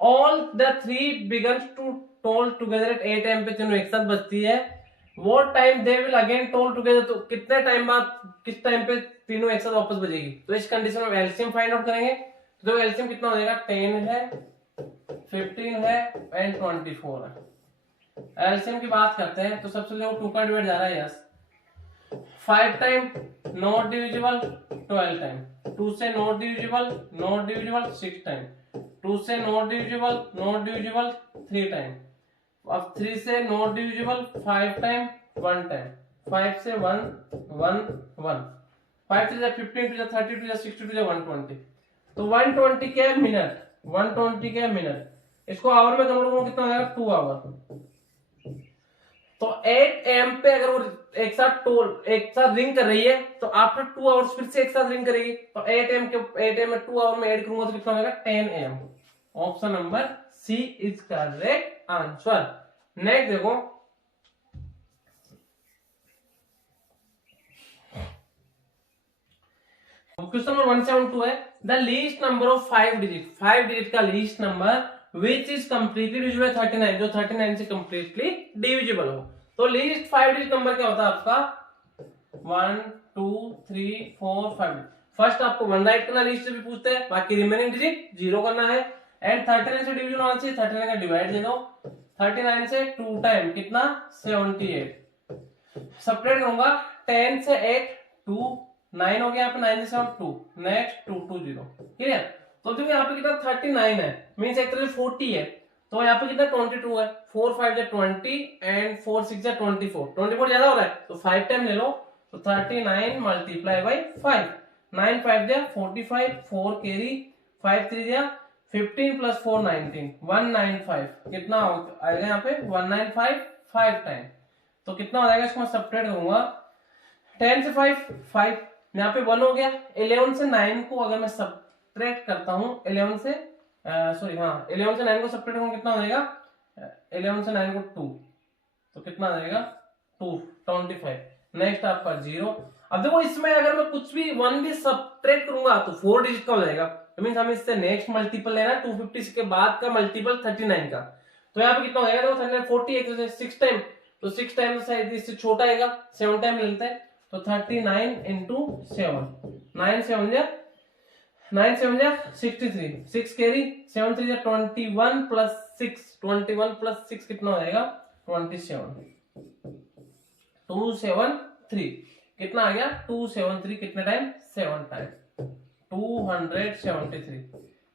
All the 3 begins to toll together at 8 am पे तीनों एक साथ बजती है। What time they will again toll together? तो कितने टाइम बाद, किस टाइम पे तीनों एक साथ वापस बजेगी? तो इस कंडीशन में एलसीएम फाइंड आउट करेंगे। तो एलसीएम कितना हो जाएगा? 10 है, 15 है एंड 24 है। एलसीएम की बात करते हैं तो सबसे देखो 2 का डिवाइड जा रहा है, yes. 5 time not divisible, 12 time, 2 से नॉट डिविजिबल 6 टाइम, 2 से नॉट डिविजिबल 3 टाइम, अब 3 से नॉट डिविजिबल 5 टाइम 1 टाइम, 5 से 1 1 1, 5 to 15 to 30 to 60 to 120। तो 120 क्या है? मिनट। 120 क्या है? मिनट। इसको आवर में कन्वर्ट करो, कितना हो जाएगा? 2 आवर। तो 8 am पे अगर वो एक साथ रिंग कर रही है तो आफ्टर 2 आवर्स फिर से एक साथ रिंग करेगी। तो 8 am में 2 आवर में ऐड करूंगा तो कितना हो जाएगा? 10 am। Option number C is correct answer. Next देखो क्वेश्चन नंबर 172 है, the least number of 5 digit का least number which is completely divisible 39, जो 39 से कंप्लीटली डिविजिबल हो। तो लीस्ट 5 डिजिट नंबर क्या होता है आपका? 1 2 3 4 5। फर्स्ट आपको 1 राइट करना, लीस्ट से भी पूछते हैं, बाकी रिमेनिंग डिजिट 0 करना है। एंड 39 से डिवीजन होना चाहिए, 39 का डिवाइड दे दो। 39 से 2 टाइम कितना? 78। सेपरेट करूंगा, 10 से 8 2 9 हो गया, यहाँ पे 9 से 7 2, नेक्स्ट 2 2 0। ठीक है, तो देखो यहाँ पे कितना 39 है, मीन्स एक तरह से 40 है, तो यहाँ पे कितना 22 है। 4 5 जा 20 एंड 4 6 जा 24 ज्यादा हो रहा है तो 5 टाइम ले लो। तो 39 मल्टीप्लाई बाई 5, 9 5 जा 45, 4 कैरी, 5 3 जा 15 प्लस 4 19, 195। कितना आएगा यहाँ पे? 195 5 टाइम। तो कितना हो जाएगा? इसको मैं सेपरेट करूंगा, 10 से 5 5, यहाँ पे 1 हो गया। 11 से 9 को अगर मैं सब्ट्रैक्ट करता हूँ, 11 से 9 को सब्ट्रैक्ट करूँ, कितना हो जाएगा? 11 से 9 को 2, तो कितना आ जाएगा? 25। नेक्स्ट आपका 0। अब देखो इसमें अगर मैं कुछ भी 1 भी सब्ट्रैक्ट करूंगा तो 4 डिजिट का हो जाएगा। तो मींस हमें इससे नेक्स्ट मल्टीपल लेना है 250 के बाद का मल्टीपल 39 का। तो यहाँ पे कितना हो जाएगा? देखो 39 40 6 टाइम, तो 6 टाइम तो शायद इससे छोटा आएगा, 7 टाइम लेते हैं। तो 39 इंटू 7, 9 7 जा 63, 6 कैरी, 7 3 जा 21 प्लस 6 कितना हो जाएगा? 27, 273 कितना आ गया? 273 कितने टाइम? 7 टाइम। 273।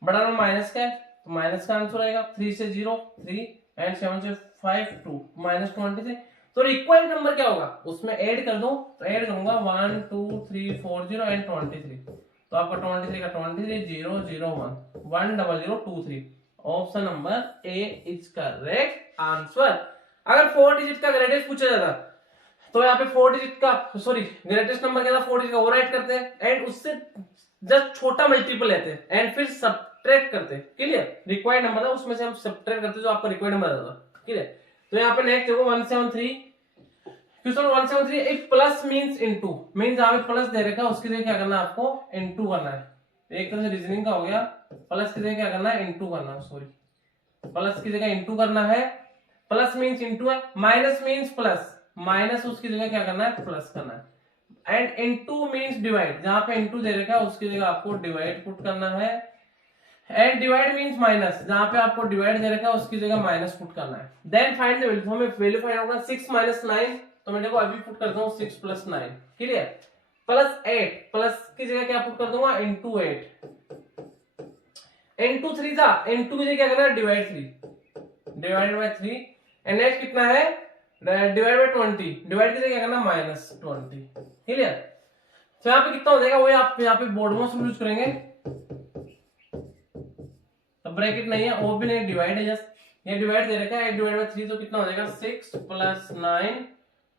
बड़ा नंबर माइनस का है तो माइनस का आंसर आएगा। 3 से 0 3 एंड 7 से 5 2 माइनस 23। तो रिक्वायर्ड नंबर क्या होगा उसमें ऐड कर दो, तो ऐड करूंगा 1 2 3 4 0 एंड 23। तो आपका 23 का 23 0 0 1 1 0 0 2 3। Option number A is correct answer. अगर 4 डिजिट का ग्रेटेस्ट पूछा जाता तो यहाँ पे 4 डिजिट का सॉरी ग्रेटेस्ट नंबर क्या था 4 डिजिट का ओवरराइट करते हैं एंड उससे जस्ट छोटा मल्टीपल लेते हैं एंड फिर सब्ट्रैक्ट करते हैं। क्लियर? रिक्वायर्ड नंबर था उसमें से हम सब्ट्रैक्ट करते जो आपका रिक्वायर्ड नंबर आता। क्लियर? तो यहाँ पे नेक्स्ट देखो 173 क्वेश्चन 173 एक प्लस मींस इनटू मींस जहां पे प्लस दे रखा है उसकी जगह क्या करना है आपको इनटू करना है। एक तरह से रीजनिंग का हो गया। प्लस की जगह क्या करना है इनटू करना है, सॉरी प्लस की जगह इनटू करना है। प्लस मींस इनटू है, माइनस मींस प्लस माइनस उसकी जगह क्या करना है प्लस करना है एंड इनटू मींस डिवाइड जहां पे इनटू दे रखा है उसकी जगह आपको डिवाइड पुट करना है एंड डिवाइड मींस माइनस जहां पे आपको डिवाइड दे रखा है उसकी जगह माइनस पुट करना है। देन फाइंड द वैल्यू, हमें वैल्यू फाइंड होगा 6 माइनस 9। तो मैं देखो अभी पुट करता हूं 6 प्लस 9। क्लियर? प्लस 8 प्लस की जगह क्या पुट कर दूंगा इनटू 8 इनटू 3 था इनटू की जगह क्या करना है divide 3 divided by 3 and next कितना है डिवाइड बाय 20 डिवाइड की जगह क्या करना माइनस 20। क्लियर? तो यहाँ पे कितना हो जाएगा वही आप यहाँ पे बोर्ड में यूज करेंगे। तो ब्रैकेट नहीं है वो भी नहीं डिवाइड है जस्ट ये डिवाइड दे रखा है 8 डिवाइड बाय 3 तो कितना हो जाएगा 6 प्लस 9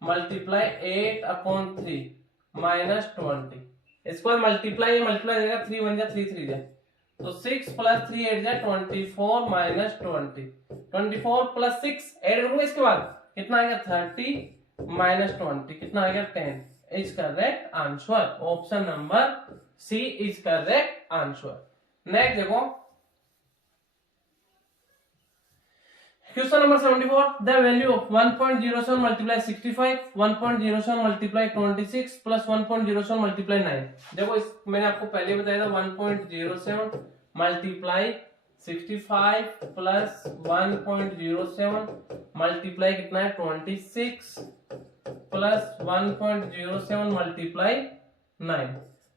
मल्टीप्लाई 8 अपॉन 3 माइनस 20। इसको मल्टीप्लाई देगा 3 1 जा 3 3 जा तो 6 प्लस 3 8 जा 24 माइनस 20 24 प्लस 6 ऐड करूंगा इसके बाद कितना आएगा 30 माइनस 20 कितना आएगा 10 is correct answer. Option number C is correct answer. Next देखो question number 74 the value of 1.07 multiply 65 1.07 multiply 26 प्लस 1.07 मल्टीप्लाई 9। देखो इस मैंने आपको पहले बताया था 1.07 मल्टीप्लाई 65 प्लस 1.07 मल्टीप्लाई कितना है 26 प्लस 1.07 मल्टीप्लाई 9।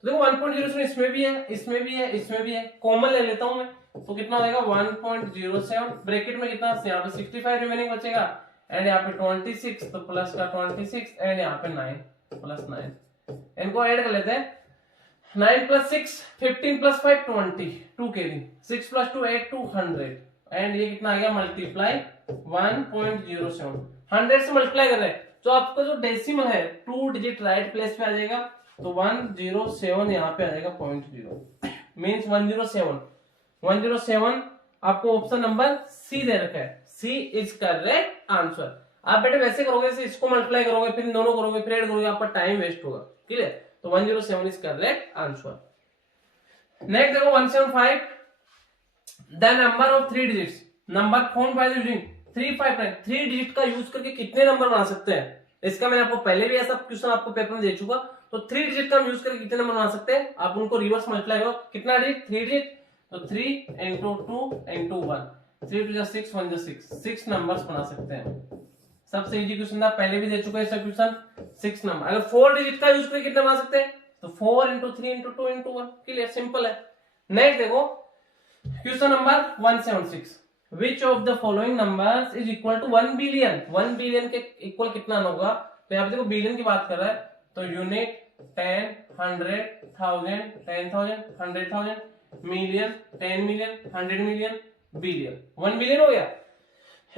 तो देखो 1.07 इसमें भी है इसमें भी है इसमें भी है कॉमन ले लेता हूं मैं तो कितना हो जाएगा 1.07 ब्रैकेट में कितना यहाँ पे 65 रिमेनिंग बचेगा एंड यहाँ पे 26 तो प्लस का 26 एंड यहाँ पे 9 प्लस 9 इनको ऐड कर लेते हैं 9 plus 6 15 plus 5 20 2 carry 6 plus 2 8 200 and ये कितना आ गया मल्टीप्लाई 1.07 100 से मल्टीप्लाई कर रहे हैं तो आपका जो डेसिमल है 2 डिजिट राइट प्लेस पे आ जाएगा तो 107 यहाँ पे आ जाएगा 0.0 मीन्स 107 आपको ऑप्शन नंबर सी दे रखा है। C is correct answer. आप बेटे वैसे करोगे इसको मल्टीप्लाई करोगे फिर दोनों करोगे फिर ऐड करोगे आपका टाइम वेस्ट होगा। क्लियर? तो 107 इज करेक्ट आंसर। नेक्स्ट देखो 175 the number of 3 digits number form by using 359 3 digit का यूज करके कितने नंबर बना सकते हैं। इसका मैंने आपको पहले भी ऐसा क्वेश्चन आपको पेपर में दे चुका। तो 3 डिजिट का यूज करके कितने नंबर बना सकते हैं आप उनको रिवर्स मल्टीप्लाई करो कितना डिजिट 3 डिजिट तो 3 into 2 into 1 3 to 6 1 to 6 numbers बना सकते हैं। सबसे इजी क्वेश्चन था पहले भी दे चुका है क्वेश्चन 6 नंबर। अगर 4 डिजिट का यूज करके कितने बना सकते हैं तो 4 into 3 into 2 into 1 clear simple है। नेक्स्ट देखो question number 176 which of the following numbers is equal to 1 billion 1 billion के इक्वल कितना होगा। तो यहाँ पे देखो बिलियन की बात कर रहा है तो unit 10 100 1000 10,000 100,000 million 10 million 100 million billion 1 billion हो गया।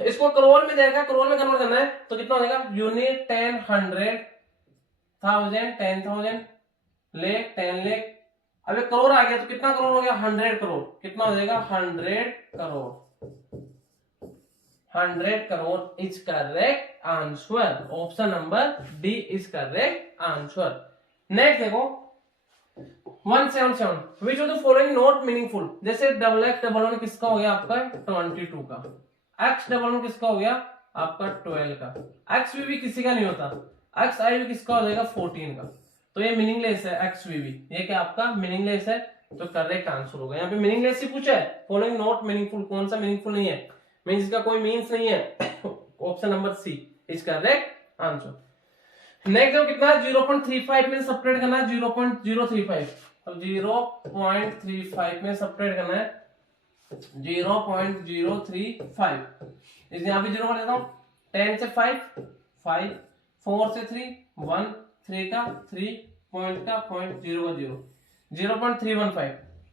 इसको करोड़ में देखा करोड़ में कन्वर्ट करना है तो कितना हो जाएगा यूनिट 10 100,000 10,000 लेख 10 लेख। अब एक करोड़ आ गया तो कितना करोड़ हो गया 100 करोड़ कितना हो जाएगा 100 crore is correct answer. Option number D is correct answer. Next देखो 177 विच of the following not meaningful. जैसे डबल एक्स डबल वन किसका हो गया आपका 22 का एक्स डबल वन किसका हो गया आपका 12 का एक्स वी किसी का नहीं होता एक्स आई भी किसका हो जाएगा 14 का। तो ये मीनिंगलेस है एक्स वी ये क्या आपका मीनिंगलेस है तो करेक्ट आंसर होगा। यहाँ पे मीनिंगलेस ही पूछा है फॉलोइंग नॉट मीनिंगफुल कौन सा मीनिंगफुल नहीं है मींस इसका कोई मीन्स नहीं है। Option number C is correct answer. Next कितना 0.35 में सब्ट्रैक्ट करना है 0.035 अब 0.35 में सब्ट्रैक्ट करना है 0.035, इस यहाँ पे 0 कर देता हूँ। 10 से 5 5, 4 से 3 1, 3 का 3, पॉइंट का पॉइंट, 0 का 0, 0.315,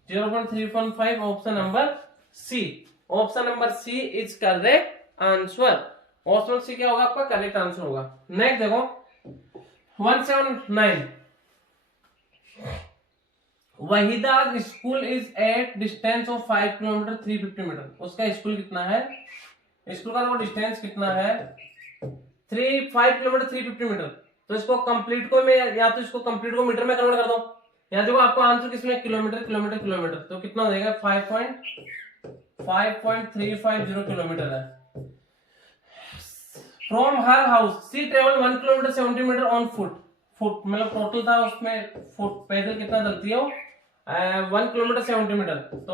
0.315 option number C. Option number C is correct answer. Option C क्या होगा आपका करेक्ट आंसर होगा। नेक्स्ट देखो 179, Waheeda school is at distance of 5 kilometre 350 metre. उसका स्कूल कितना है, स्कूल का डिस्टेंस कितना है 5 किलोमीटर 350 मीटर। तो इसको कंप्लीट को मैं या तो इसको कंप्लीट को मीटर में कन्वर्ट कर दो, या देखो आपको आंसर किसमें किलोमीटर किलोमीटर किलोमीटर, तो कितना हो जाएगा 5.35 किलोमीटर है। From her house she travel 1 kilometre 70 metre on foot. Foot मतलब टोटल था उसमें फुट पैदल कितना चलती है 1 किलोमीटर 70 मीटर, तो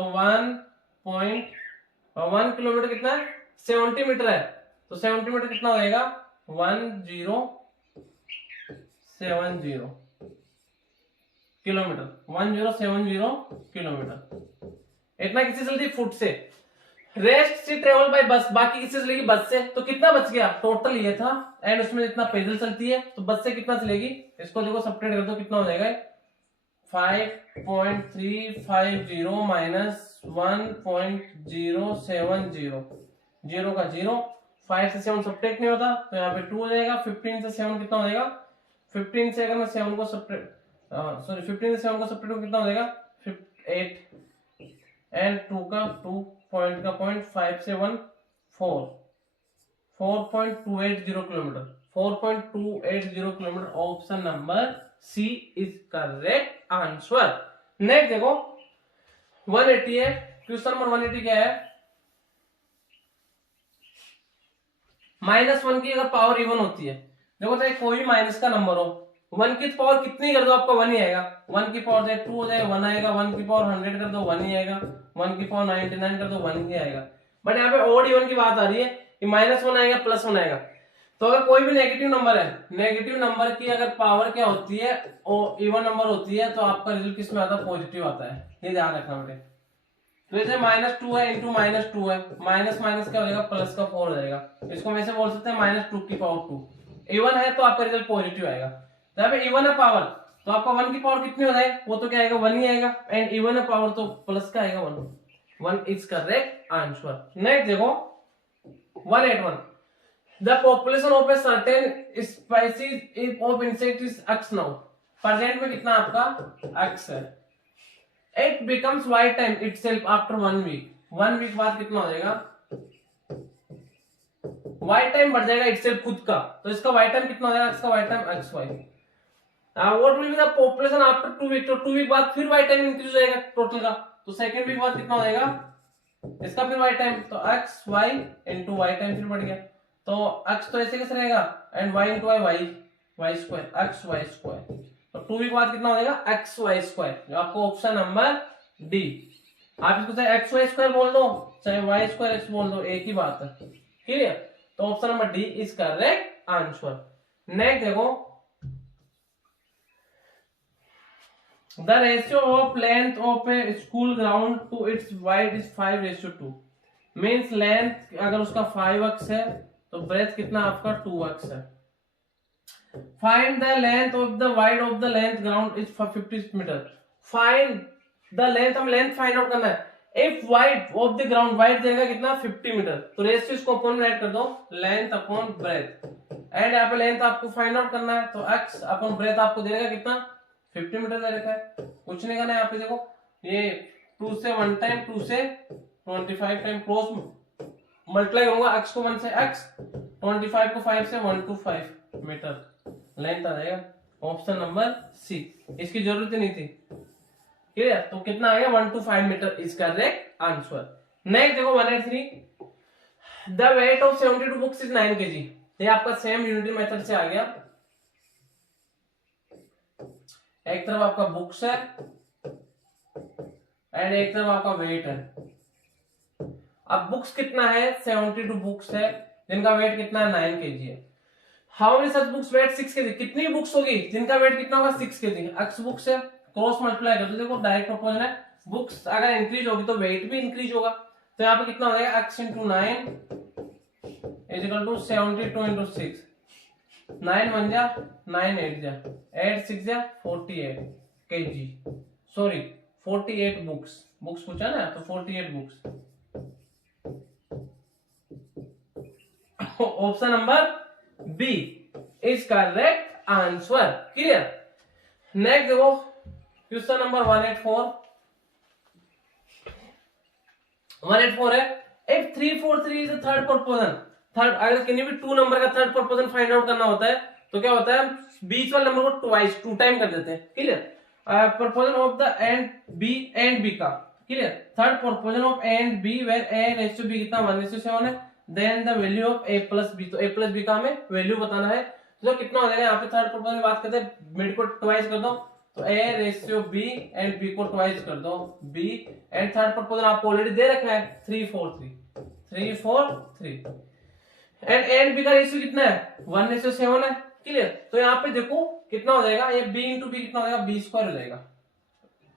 1 किलोमीटर कितना 70 मीटर है, तो 70 मीटर कितना हो जाएगा 1070 किलोमीटर, 1070 किलोमीटर। इतना किससे चलती है फुट से। रेस्ट से ट्रेवल बाय बस, बाकी किससे चलेगी बस से, तो कितना बच गया टोटल ये था एंड उसमें जितना पैदल चलती है, तो बस से कितना चलेगी, इसको देखो सब्ट्रैक्ट कर दो कितना हो जाएगा 5.350 माइनस 1.070, 0 का 0, 5 से 7 सब्ट्रैक्ट नहीं होता तो यहाँ पे 2 हो जाएगा। 15 से 7 कितना हो जाएगा, 15 से अगर मैं 7 को सब्ट्रैक्ट 15 से 7 को सब्ट्रैक्ट कितना हो जाएगा 8 एंड 2 का 2, पॉइंट का पॉइंट, 5 से 1 4, 4.280 kilometre, 4.280 kilometre. Option number C is correct answer. Next देखो 180 है, क्वेश्चन नंबर 180 क्या है, -1 की अगर पावर इवन होती है, देखो चाहे कोई भी माइनस का नंबर हो, 1 की पावर कितनी कर दो आपका 1 ही आएगा, 1 की पावर 2 हो जाएगा 1 आएगा, 1 की पावर 100 कर दो 1 ही आएगा, 1 की पावर 99 कर दो 1 ही आएगा। बट यहाँ पे ऑड इवन की बात आ रही है कि -1 आएगा +1 आएगा, तो अगर कोई भी नेगेटिव नंबर है, नेगेटिव नंबर की अगर पावर क्या होती है और इवन नंबर होती है, तो आपका रिजल्ट किस में आता है पॉजिटिव आता है, ये ध्यान रखना बेटे। तो जैसे -2 है इंटू -2 है, माइनस माइनस क्या हो जाएगा प्लस का 4 हो जाएगा, इसको वैसे बोल सकते हैं -2 की पावर 2। इवन है तो आपका रिजल्ट पॉजिटिव आएगा। तो यहाँ पे इवन है पावर, तो आपका 1 की पावर कितनी हो जाए, वो तो क्या आएगा 1 ही आएगा, एंड इवन है पावर तो प्लस का आएगा 1 इज करेक्ट आंसर। नेक्स्ट देखो 181, the population of a certain species of insect is x now. Present में कितना आपका x है, it becomes white time itself after 1 week. 1 week बाद कितना हो जाएगा वाइट टाइम बढ़ जाएगा इटसेल्फ खुद का, तो इसका वाइट टाइम कितना हो जाएगा, इसका white time xy। What will be the population after 2 week, तो 2 वीक बाद फिर वाइट टाइम इंक्रीज हो जाएगा टोटल का, तो सेकंड वीक बाद कितना हो जाएगा इसका फिर वाइट टाइम, तो xy इनटू वाई टाइम फिर बढ़ गया, तो x तो ऐसे कैसे रहेगा and y into y square xy square, तो 2 वीक बाद कितना हो जाएगा xy स्क्वायर, जो आपको ऑप्शन नंबर डी। आप इसको चाहे xy स्क्वायर बोल दो चाहे y स्क्वायर x बोल दो, एक ही बात है, क्लियर। तो option number D is correct answer. Next देखो the ratio of length of a school ground to its wide is 5:2, means length अगर उसका 5x है तो ब्रेथ कितना आपका 2x है। Find the length of the wide of the length ground is 50 metre. Find the length, हम length find out करना है। If wide of the ground, wide देगा कितना 50 मीटर, तो रेशियो इसको अपॉन में ऐड कर दो, लेंथ अपॉन ब्रेथ, एंड यहाँ पे लेंथ आपको फाइंड आउट करना है, तो x अपॉन ब्रेथ आपको देगा कितना 50 मीटर दे रखा है, कुछ नहीं करना है। यहाँ पे देखो ये 2 से 1 टाइम, 2 से 25 टाइम क्रॉस मल्टीप्लाई करूंगा, x को 1 से x, 25 को 5 से 125 मीटर लेंथ आ जाएगा। ऑप्शन नंबर सी, इसकी जरूरत ही नहीं थी, क्लियर। तो कितना आएगा 125 metre is correct answer. Next देखो 183, the weight of 72 books is 9 kg। ये आपका सेम यूनिटी मेथड से आ गया, एक तरफ आपका बुक्स है एंड एक तरफ आपका वेट है। अब बुक्स कितना है 72 बुक्स है जिनका वेट कितना है 9 kg है। How many such books weight 6 kg, कितनी बुक्स होगी जिनका वेट कितना होगा 6 kg। x बुक्स है, क्रॉस मल्टीप्लाई कर दो, देखो डायरेक्ट प्रोपोर्शनल है, बुक्स अगर इंक्रीज होगी तो वेट भी इंक्रीज होगा, तो यहाँ पे कितना हो जाएगा x into 9 is equal to 72 into 6, 9 1 जा 9 8 जा 8 6 जा 48 kg, सॉरी 48 बुक्स पूछा ना, तो 48 books. Option number B is correct answer. Clear. Next देखो क्वेश्चन नंबर 184 है, if 343 is third proportion, third अगर किसी भी 2 नंबर का थर्ड प्रोपोर्शन फाइंड आउट करना होता है तो क्या होता है, बीच वाले नंबर को ट्वाइस 2 टाइम कर देते हैं। Clear. Proportion of the and B का, clear, third proportion of and B where A ratio B कितना 1:7 है, then the value of A plus B, तो ए प्लस बी का हमें वैल्यू बताना है, तो कितना हो जाएगा, यहाँ पे थर्ड प्रोपोर्शन की बात करते हैं, मिड को ट्वाइस कर दो, तो A ratio B and B को ट्वाइस कर दो, बी एंड थर्ड प्रोपोर्शन आपको ऑलरेडी दे रखा है 343 एंड बी का रेशियो कितना है 1:7 है। क्लियर। तो यहाँ पे देखो कितना हो जाएगा, ये बी इंटू बी कितना हो जाएगा, बी स्क्वायर हो जाएगा,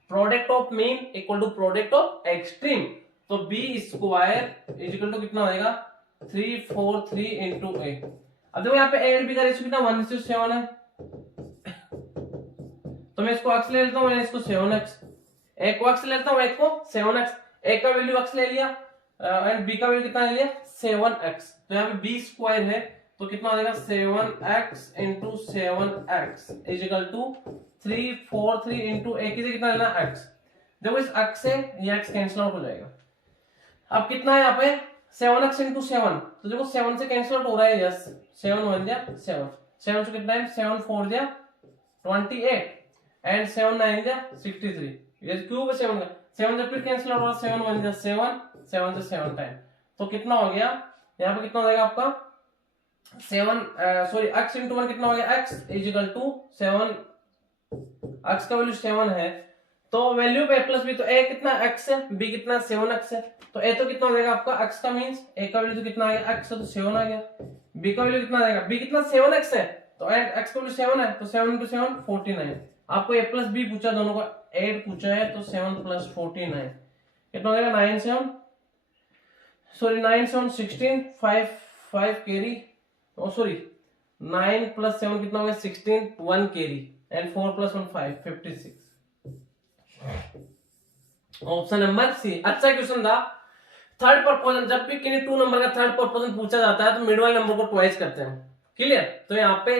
product of mean equal to product of extreme, तो B square is equal to कितना हो जाएगा 343 इंटू ए। अब देखो यहाँ पे ए एंड बी का रेशियो कितना 1:7 है, तो मैं इसको x ले लेता हूँ, मैं इसको 7x, एक को x ले लेता हूँ, एक को 7x, एक का वैल्यू x ले लिया एंड b का वैल्यू कितना ले लिया 7x, तो यहाँ पे b स्क्वायर है तो कितना हो जाएगा 7x into 7x is equal to 343 into a की कितना लेना x, देखो इस x से ये x कैंसिल आउट हो जाएगा, अब कितना है यहाँ पे 7x इंटू 7, तो देखो 7 से कैंसिल आउट हो रहा है, यस 7 1 जा 7, 7 से कितना है 7 4 जा 28 एंड 7 9 जा 63, ये क्यूब है 7 का, 7 से फिर कैंसिल आउट हो रहा है 7 1 जा 7, 7 से 7 टाइम, तो कितना हो गया यहाँ पे कितना हो जाएगा आपका 7 x इंटू 1 कितना हो गया x is equal to 7, x का वैल्यू 7 है, तो वैल्यू पे प्लस बी, तो a कितना x है, b कितना 7x है, तो a तो कितना हो जाएगा आपका x का मींस a का वैल्यू तो कितना आ गया x है तो 7 आ गया, b का वैल्यू कितना आ जाएगा, b कितना 7x है, तो x का वैल्यू 7 है, तो 7 इंटू 7 49, आपको a प्लस b पूछा, दोनों का 8 पूछा है, तो 7 प्लस 49 कितना हो जाएगा 9 7 16 5 कैरी, सॉरी 9 प्लस 7 कितना हो गया 16 1 carry and 4 plus 1 5 56, option number C. अच्छा क्वेश्चन था। थर्ड प्रोपोर्शन, जब भी किसी 2 नंबर का थर्ड प्रोपोर्शन पूछा जाता है तो मिड वाले नंबर को ट्वाइस करते हैं। क्लियर। तो यहाँ पे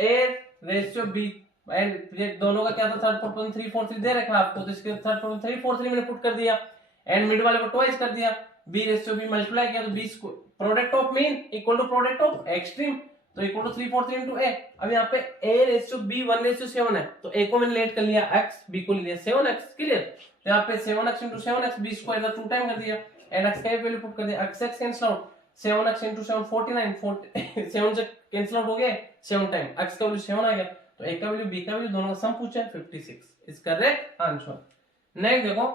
ए रेशियो बी एंड ये दोनों का क्या था थर्ड प्रोपोर्शन 343 दे रखा है आपको, तो इसके थर्ड प्रोपोर्शन 343 मैंने पुट कर दिया एंड मिड वाले को ट्वाइस कर दिया, बी रेशियो बी मल्टीप्लाई किया, तो B product of mean equal to product of extreme, तो इक्वल टू 343 इंटू ए। अब यहाँ पे a रेशियो b 1:7 है, तो a को मैंने लेट कर लिया x, b को ले लिया 7x। क्लियर। तो यहाँ पे 7x into 7x b square का 2 टाइम कर दिया एंड x का वैल्यू पुट कर दिया, x cancel out, 7x into 7 49, 7 से कैंसिल आउट हो गए 7 टाइम, x का वैल्यू 7 आ गया, तो a का वैल्यू b का वैल्यू दोनों का सम पूछा है 56 इज करेक्ट आंसर। नेक्स्ट देखो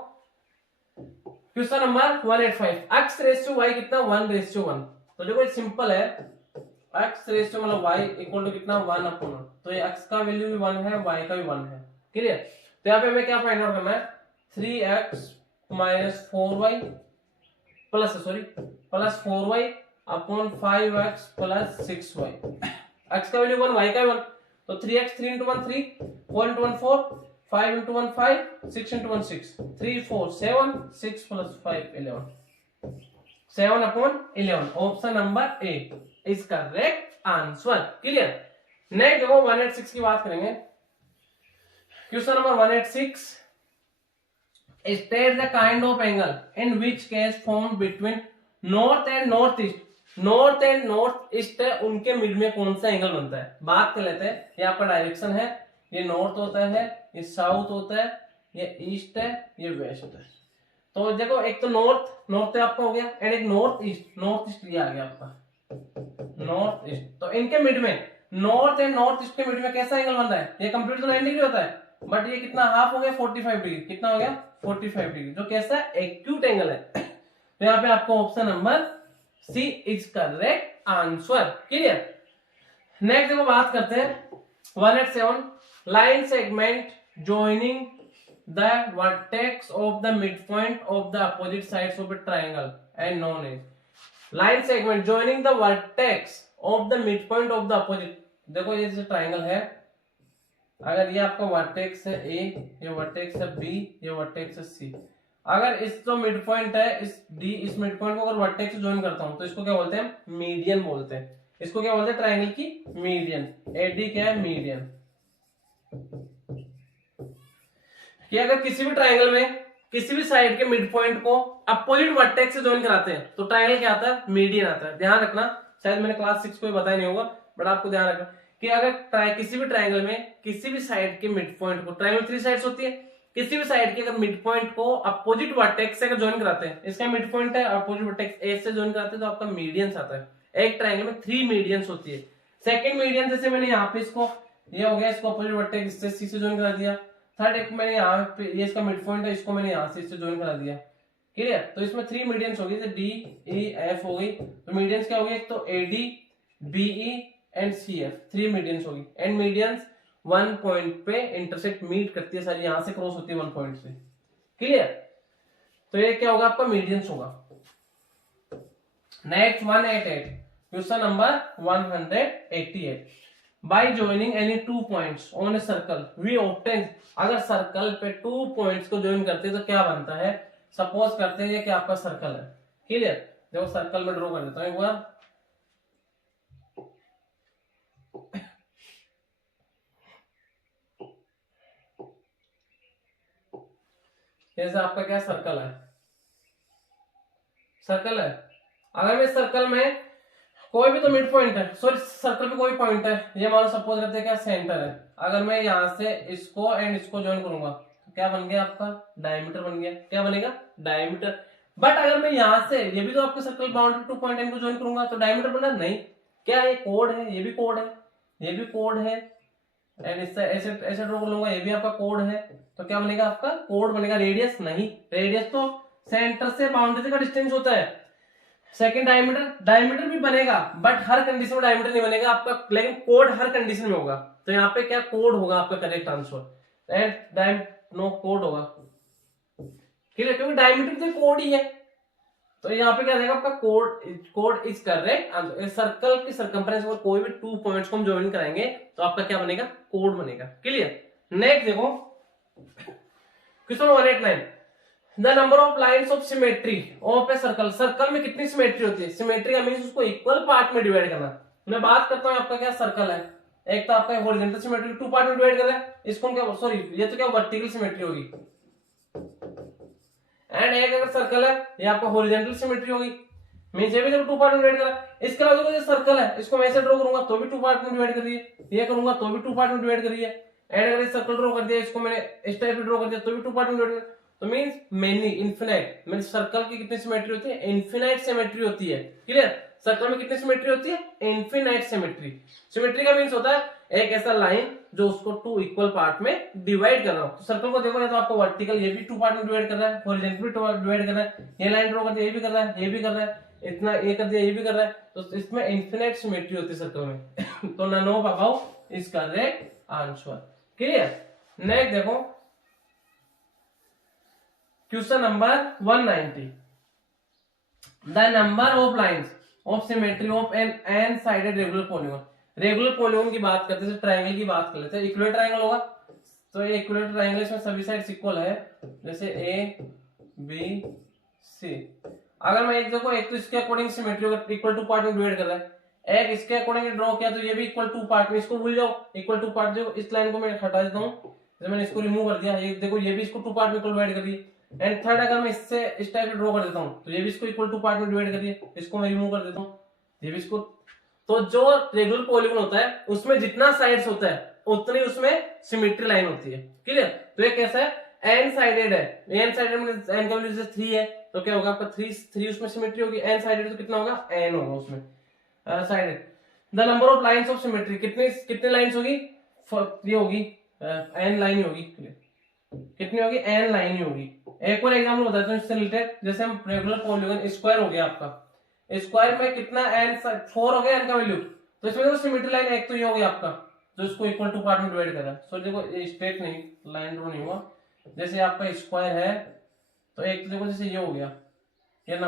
question number 185, x ratio y कितना 1:1, तो देखो ये सिंपल है, x रेशियो मतलब y इक्वल टू कितना 1 अपॉन, तो ये x का वैल्यू भी 1 है y का भी 1 है। क्लियर। तो यहाँ पे हमें क्या फाइंड आउट करना है 3x minus 4y plus 4y upon 5x plus 6y, x का वैल्यू 1 y का 1, तो 3x 3 into 1 3, 4 into 1 4, 5 into 1 5, 6 into 1 6, 3 4 7, 6 plus 5 11, 7 upon 11, option number A is correct answer. Clear. Next देखो 186 की बात करेंगे। Question number 186, state the kind of angle in which case form between north and north east, north and north east है उनके mid में कौन सा angle बनता है। बात कर लेते हैं, ये आपका डायरेक्शन है, ये नॉर्थ होता है, ये साउथ होता है, ये ईस्ट है, ये वेस्ट है। तो देखो एक तो नॉर्थ आपका हो गया एंड एक नॉर्थ ईस्ट ये आ गया आपका नॉर्थ ईस्ट, तो इनके मिड में नॉर्थ एंड नॉर्थ ईस्ट के मिड में कैसा एंगल बन रहा है, ये कंप्लीट तो 90 डिग्री होता है, बट ये कितना हाफ हो गया 45 डिग्री, कितना हो गया 45 डिग्री, जो कैसा एक्यूट एंगल है। तो यहाँ पे आपको option number C is correct answer. Clear. Next देखो बात करते हैं 187, line segment joining the vertex of the midpoint of the opposite sides of a triangle and known as line segment joining the vertex of the midpoint of the opposite। देखो ये जैसे triangle है, अगर ये आपका वर्टेक्स है ए, ये vertex है बी, ये वर्टेक्स है सी, अगर इस जो मिड पॉइंट है इस डी, इस मिड पॉइंट को अगर वर्टेक्स से ज्वाइन करता हूं तो इसको क्या बोलते हैं, मीडियन बोलते हैं। इसको क्या बोलते हैं, ट्राइंगल की मीडियन। एडी क्या है, मीडियन। कि अगर किसी भी ट्राइंगल में किसी भी साइड के मिड पॉइंट को अपोजिट वर्टेक्स से ज्वाइन कराते हैं तो ट्राइंगल क्या आता है, मीडियन आता है। ध्यान रखना, शायद मैंने क्लास 6 को बताया नहीं होगा, बट आपको ध्यान रखना कि अगर किसी भी ट्राइंगल में किसी भी साइड के मिड पॉइंट को, ट्राइंगल 3 साइड्स होती है, किसी भी साइड के अगर मिड पॉइंट को अपोजिट वर्टेक्स से अगर ज्वाइन कराते हैं, इसका मिड पॉइंट है अपोजिट वर्टेक्स ए से ज्वाइन कराते हैं तो आपका मीडियंस आता है। एक ट्राइंगल में 3 मीडियंस होती है। सेकंड मीडियन जैसे मैंने यहाँ पे इसको, ये हो गया, इसको अपोजिट वर्टेक्स इससे सी से ज्वाइन करा दिया। थर्ड एक मैंने यहाँ पे, ये इसका मिड पॉइंट है, इसको मैंने यहाँ से इससे ज्वाइन करा दिया। क्लियर? तो इसमें 3 मीडियंस होगी, तो डी ई एफ हो गई। तो मीडियंस क्या होगी, एक तो AD BE and C F, 3 medians होगी। एंड मीडियंस 1 पॉइंट पे इंटरसेक्ट मीट करती है, सारी यहां से क्रॉस होती है 1 पॉइंट से। क्लियर? तो ये क्या होगा, आपका मीडियंस होगा। Next 188, question number 188। By joining any 2 points on a circle we obtain, अगर सर्कल पे 2 पॉइंट्स को ज्वाइन करते हैं तो क्या बनता है। सपोज करते हैं कि आपका सर्कल है। क्लियर? देखो सर्कल में ड्रॉ कर देता हूं एक बार। जैसे आपका क्या सर्कल है, सर्कल है, अगर मैं सर्कल में कोई भी तो मिड पॉइंट है, सॉरी सर्कल पे कोई पॉइंट है, ये मान लो सपोज करते हैं क्या सेंटर है। अगर मैं यहां से इसको एंड इसको ज्वाइन करूंगा तो क्या बन गया, आपका डायमीटर बन गया। क्या बनेगा, डायमीटर। बट अगर मैं यहां से, ये भी तो आपके सर्कल बाउंड्री 2 पॉइंट इनको ज्वाइन करूंगा तो डायमीटर बना नहीं। क्या ये कोड है, ये भी कोड है, ये भी कोड है, एंड इससे ऐसे ऐसे ड्रॉ कर लूंगा, ये भी आपका कोड है। तो क्या बनेगा, आपका कोड बनेगा। रेडियस नहीं, रेडियस तो सेंटर से बाउंड्री का डिस्टेंस होता है। सेकंड डायमीटर, डायमीटर भी बनेगा बट हर कंडीशन में डायमीटर नहीं बनेगा आपका, लेकिन कोड हर कंडीशन में होगा। तो यहाँ पे क्या कोड होगा आपका correct answer, and no code होगा। ठीक है, क्योंकि डायमीटर तो कोड ही है। तो यहाँ पे क्या रहेगा आपका code, code is correct. Circle की सर्कम्फ्रेंस पर कोई भी 2 पॉइंट्स को हम ज्वाइन कराएंगे तो आपका क्या बनेगा, कोड बनेगा। क्लियर? नेक्स्ट देखो question 189, the number of lines of symmetry of a circle. Circle में कितनी सिमेट्री होती है। सिमेट्री का मींस उसको इक्वल पार्ट में डिवाइड करना। मैं बात करता हूँ, आपका क्या सर्कल है, एक तो आपका हॉरिजॉन्टल सिमेट्री 2 पार्ट में डिवाइड कर रहा है, इसको क्या, सॉरी ये तो क्या वर्टिकल सिमेट्री होगी। एंड एक अगर सर्कल है, ये आपका हॉरिजॉन्टल सिमेट्री होगी, मींस ये भी जब 2 पार्ट में डिवाइड करा। इसके अलावा जो सर्कल है इसको मैं ऐसे ड्रॉ करूंगा तो भी 2 पार्ट में डिवाइड कर रही है, ये करूंगा तो भी 2 पार्ट में डिवाइड कर रही है। एंड अगर सर्कल ड्रॉ कर दिया, इसको मैंने इस टाइप से ड्रॉ कर दिया तो भी 2 पार्ट में डिवाइड कर। तो means many infinite, means circle की कितनी सिमेट्री होती है, इनफिनाइट सिमेट्री होती है। क्लियर? सर्कल में कितनी सिमेट्री होती है, इनफिनाइट सिमेट्री। सिमेट्री का मींस होता है एक ऐसा लाइन जो उसको 2 इक्वल पार्ट में डिवाइड कर रहा हो। तो सर्कल को देखो, या तो आपको वर्टिकल ये भी 2 पार्ट में डिवाइड कर रहा है, हॉरिजॉन्टल भी डिवाइड कर रहा है, ये लाइन ड्रॉ कर दिया ये भी कर रहा है, ये भी कर रहा है, इतना ये कर दिया ये भी कर रहा है। तो इसमें इनफिनाइट सिमेट्री होती है सर्कल में। तो none of above is correct answer. Clear? Next देखो question number 190, the number of lines of symmetry of N N sided regular polygon. Regular polygon की बात करते हैं, ट्राइंगल की बात कर लेते हैं। इक्विलेटरल ट्राइंगल होगा तो ये इक्विलेटरल ट्राइंगल, इसमें सभी साइड्स इक्वल है, जैसे ए बी सी। अगर मैं एक देखो, एक तो इसके अकॉर्डिंग सिमेट्री होगा, इक्वल 2 पार्ट में डिवाइड कर रहा है, एक इसके अकॉर्डिंग ड्रॉ किया तो ये भी इक्वल 2 पार्ट में, इसको भूल जाओ, इक्वल 2 पार्ट। जो इस लाइन को मैं हटा देता हूँ, जैसे मैंने इसको रिमूव कर दिया, ये देखो ये भी इसको 2 पार्ट में इक्वल डिवाइड कर दी। एंड थर्ड अगर मैं इससे इस टाइप से ड्रॉ कर देता हूँ तो ये भी इसको इक्वल 2 पार्ट में डिवाइड कर दिया, इसको मैं रिमूव कर देता हूँ, ये भी इसको। तो जो रेगुलर पॉलीगॉन होता है उसमें जितना साइड्स होता है उतनी उसमें सिमेट्री लाइन होती है। क्लियर? तो ये कैसा है, एन साइडेड है, एन साइडेड में एन का वैल्यू जैसे 3 है तो क्या होगा आपका 3 उसमें सिमेट्री होगी। एन साइडेड तो कितना होगा, एन होगा उसमें sided. The number of lines of symmetry, कितने लाइंस होगी, ये होगी एन लाइन होगी। कितनी होगी, एन लाइन ही होगी। एक और एग्जांपल बताता हूं इससे रिलेटेड, जैसे हम रेगुलर पॉलीगॉन स्क्वायर हो गया आपका, स्क्वायर में कितना एन 4 हो गया एन का वैल्यू, तो इसमें देखो सिमेट्री लाइन एक तो ये हो गया आपका जो इसको इक्वल टू पार्ट में डिवाइड कर रहा है। सो देखो स्ट्रेट नहीं, लाइन ड्रॉ नहीं हुआ। जैसे आपका स्क्वायर है तो एक तो देखो जैसे ये हो गया, ये ना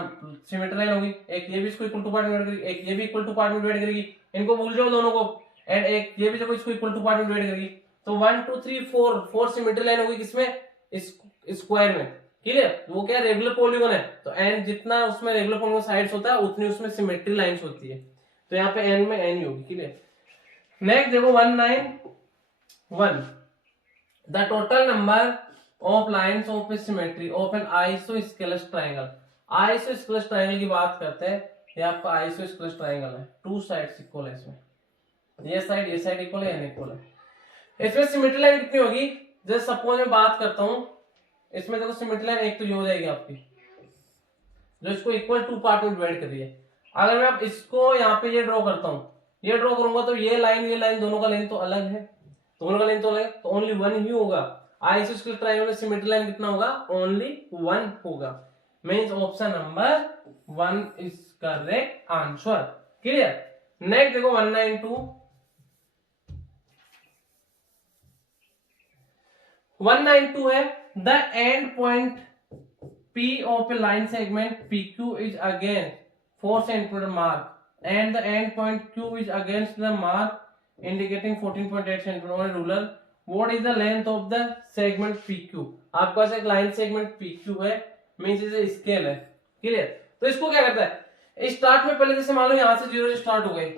सिमेट्री लाइन होगी, एक ये भी इसको इक्वल टू पार्ट में डिवाइड करेगी, एक ये भी इक्वल टू पार्ट में डिवाइड करेगी, इनको भूल जाओ दोनों को, एंड एक ये भी देखो इसको इक्वल टू पार्ट में डिवाइड करेगी। तो 1 2 3 4 सिमेट्री लाइन होगी किसमें, स्क्वायर में। क्लियर, वो क्या रेगुलर पॉलीगॉन है, तो एन जितना उसमें रेगुलर पॉलीगॉन साइड्स होता है उतनी उसमें सिमेट्री लाइंस होती है, तो यहाँ पे एन में एन ही होगी। क्लियर, नेक्स्ट देखो 191, the total number of lines of symmetry of an isosceles triangle. Isosceles triangle की बात करते हैं, ये आपका आइसोस्केलस ट्रायंगल है, टू साइड्स इक्वल है, इसमें ये साइड इक्वल है, एन इक्वल है। इसमें सिमेट्री लाइन कितनी होगी, जैसे सपोज मैं बात करता हूं, इसमें देखो सिमेट्री लाइन एक तो ये हो जाएगी आपकी, जो इसको इक्वल टू पार्ट में डिवाइड कर रही है। अगर मैं अब इसको यहाँ पे ये ड्रॉ करता हूं, ये ड्रॉ करूंगा तो ये लाइन दोनों का लेंथ तो अलग है, दोनों का लेंथ तो अलग है, तो ओनली वन ही होगा। आइसोस्केलस ट्रायंगल में सिमेट्री लाइन कितना होगा, ओनली वन होगा। Means option number 1 is correct answer. Clear, next देखो 192 है, the end point P of a line segment PQ is against 4 centimeter mark and the end point Q is against the mark indicating 14.8 centimeter on a ruler. What is the length of the segment PQ? आपके पास एक line segment PQ है, means इसे scale है। Clear, तो इसको क्या करता है, स्टार्ट में पहले जैसे मान लो यहाँ से 0 से स्टार्ट हो गई,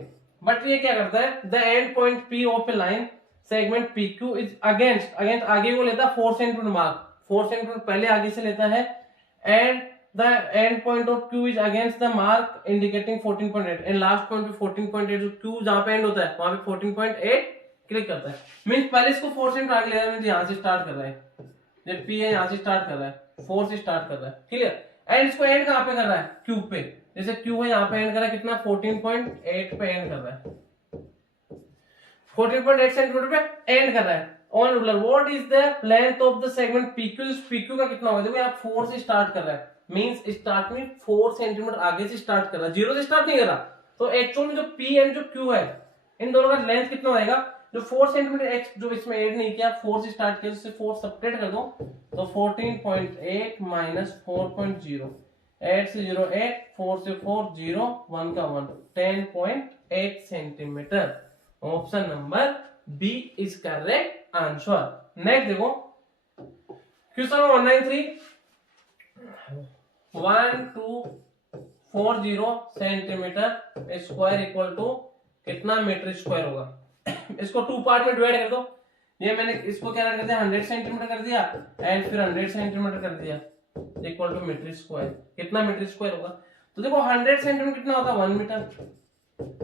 बट ये क्या करता है, the end point P of A line segment PQ is against आगे को लेता है 4 सेंटीमीटर मार्क, 4 सेंटीमीटर पहले आगे से लेता है, and the end point of Q is against the mark indicating 14.8 and last point पे 14.8, जो Q जहां पे एंड होता है वहां पे 14.8 क्लिक करता है। मींस पहले इसको 4 सेंटीमीटर आगे ले रहा है, मींस यहां से स्टार्ट कर रहा है, जब P है यहां से स्टार्ट कर रहा है, 4 से स्टार्ट कर रहा है। क्लियर, एंड इसको एंड कहां पे कर रहा है, Q पे, जैसे Q है यहां पे एंड कर रहा है, कितना 14.8 पे एंड कर रहा है, 14.8 सेंटीमीटर पे एंड कर रहा है on ruler. What is the length of the segment PQ, PQ का कितना होगा, देखो यहाँ 4 से स्टार्ट कर रहा है, मींस स्टार्ट में 4 सेंटीमीटर आगे से स्टार्ट कर रहा है, 0 से स्टार्ट नहीं कर रहा, तो एक्चुअल में जो P एंड जो Q है इन दोनों का लेंथ कितना होगा, जो 4 सेंटीमीटर एक्स जो इसमें ऐड नहीं किया, 4 से स्टार्ट किया, उससे 4 सब्ट्रैक्ट कर दो, तो 14.8 माइनस 4.0, 8 से 0 8, 4 से 4 0, 1 का 1, 10.8 centimetre. Option number B is correct answer. Next देखो question 193, 1240 centimetre square equal to कितना मीटर स्क्वायर होगा। इसको टू पार्ट में डिवाइड कर दो, ये मैंने इसको क्या कर दिया 100 सेंटीमीटर कर दिया एंड फिर 100 सेंटीमीटर कर दिया इक्वल टू मीटर स्क्वायर, कितना मीटर स्क्वायर होगा। तो देखो 100 सेंटीमीटर कितना होता है 1 मीटर,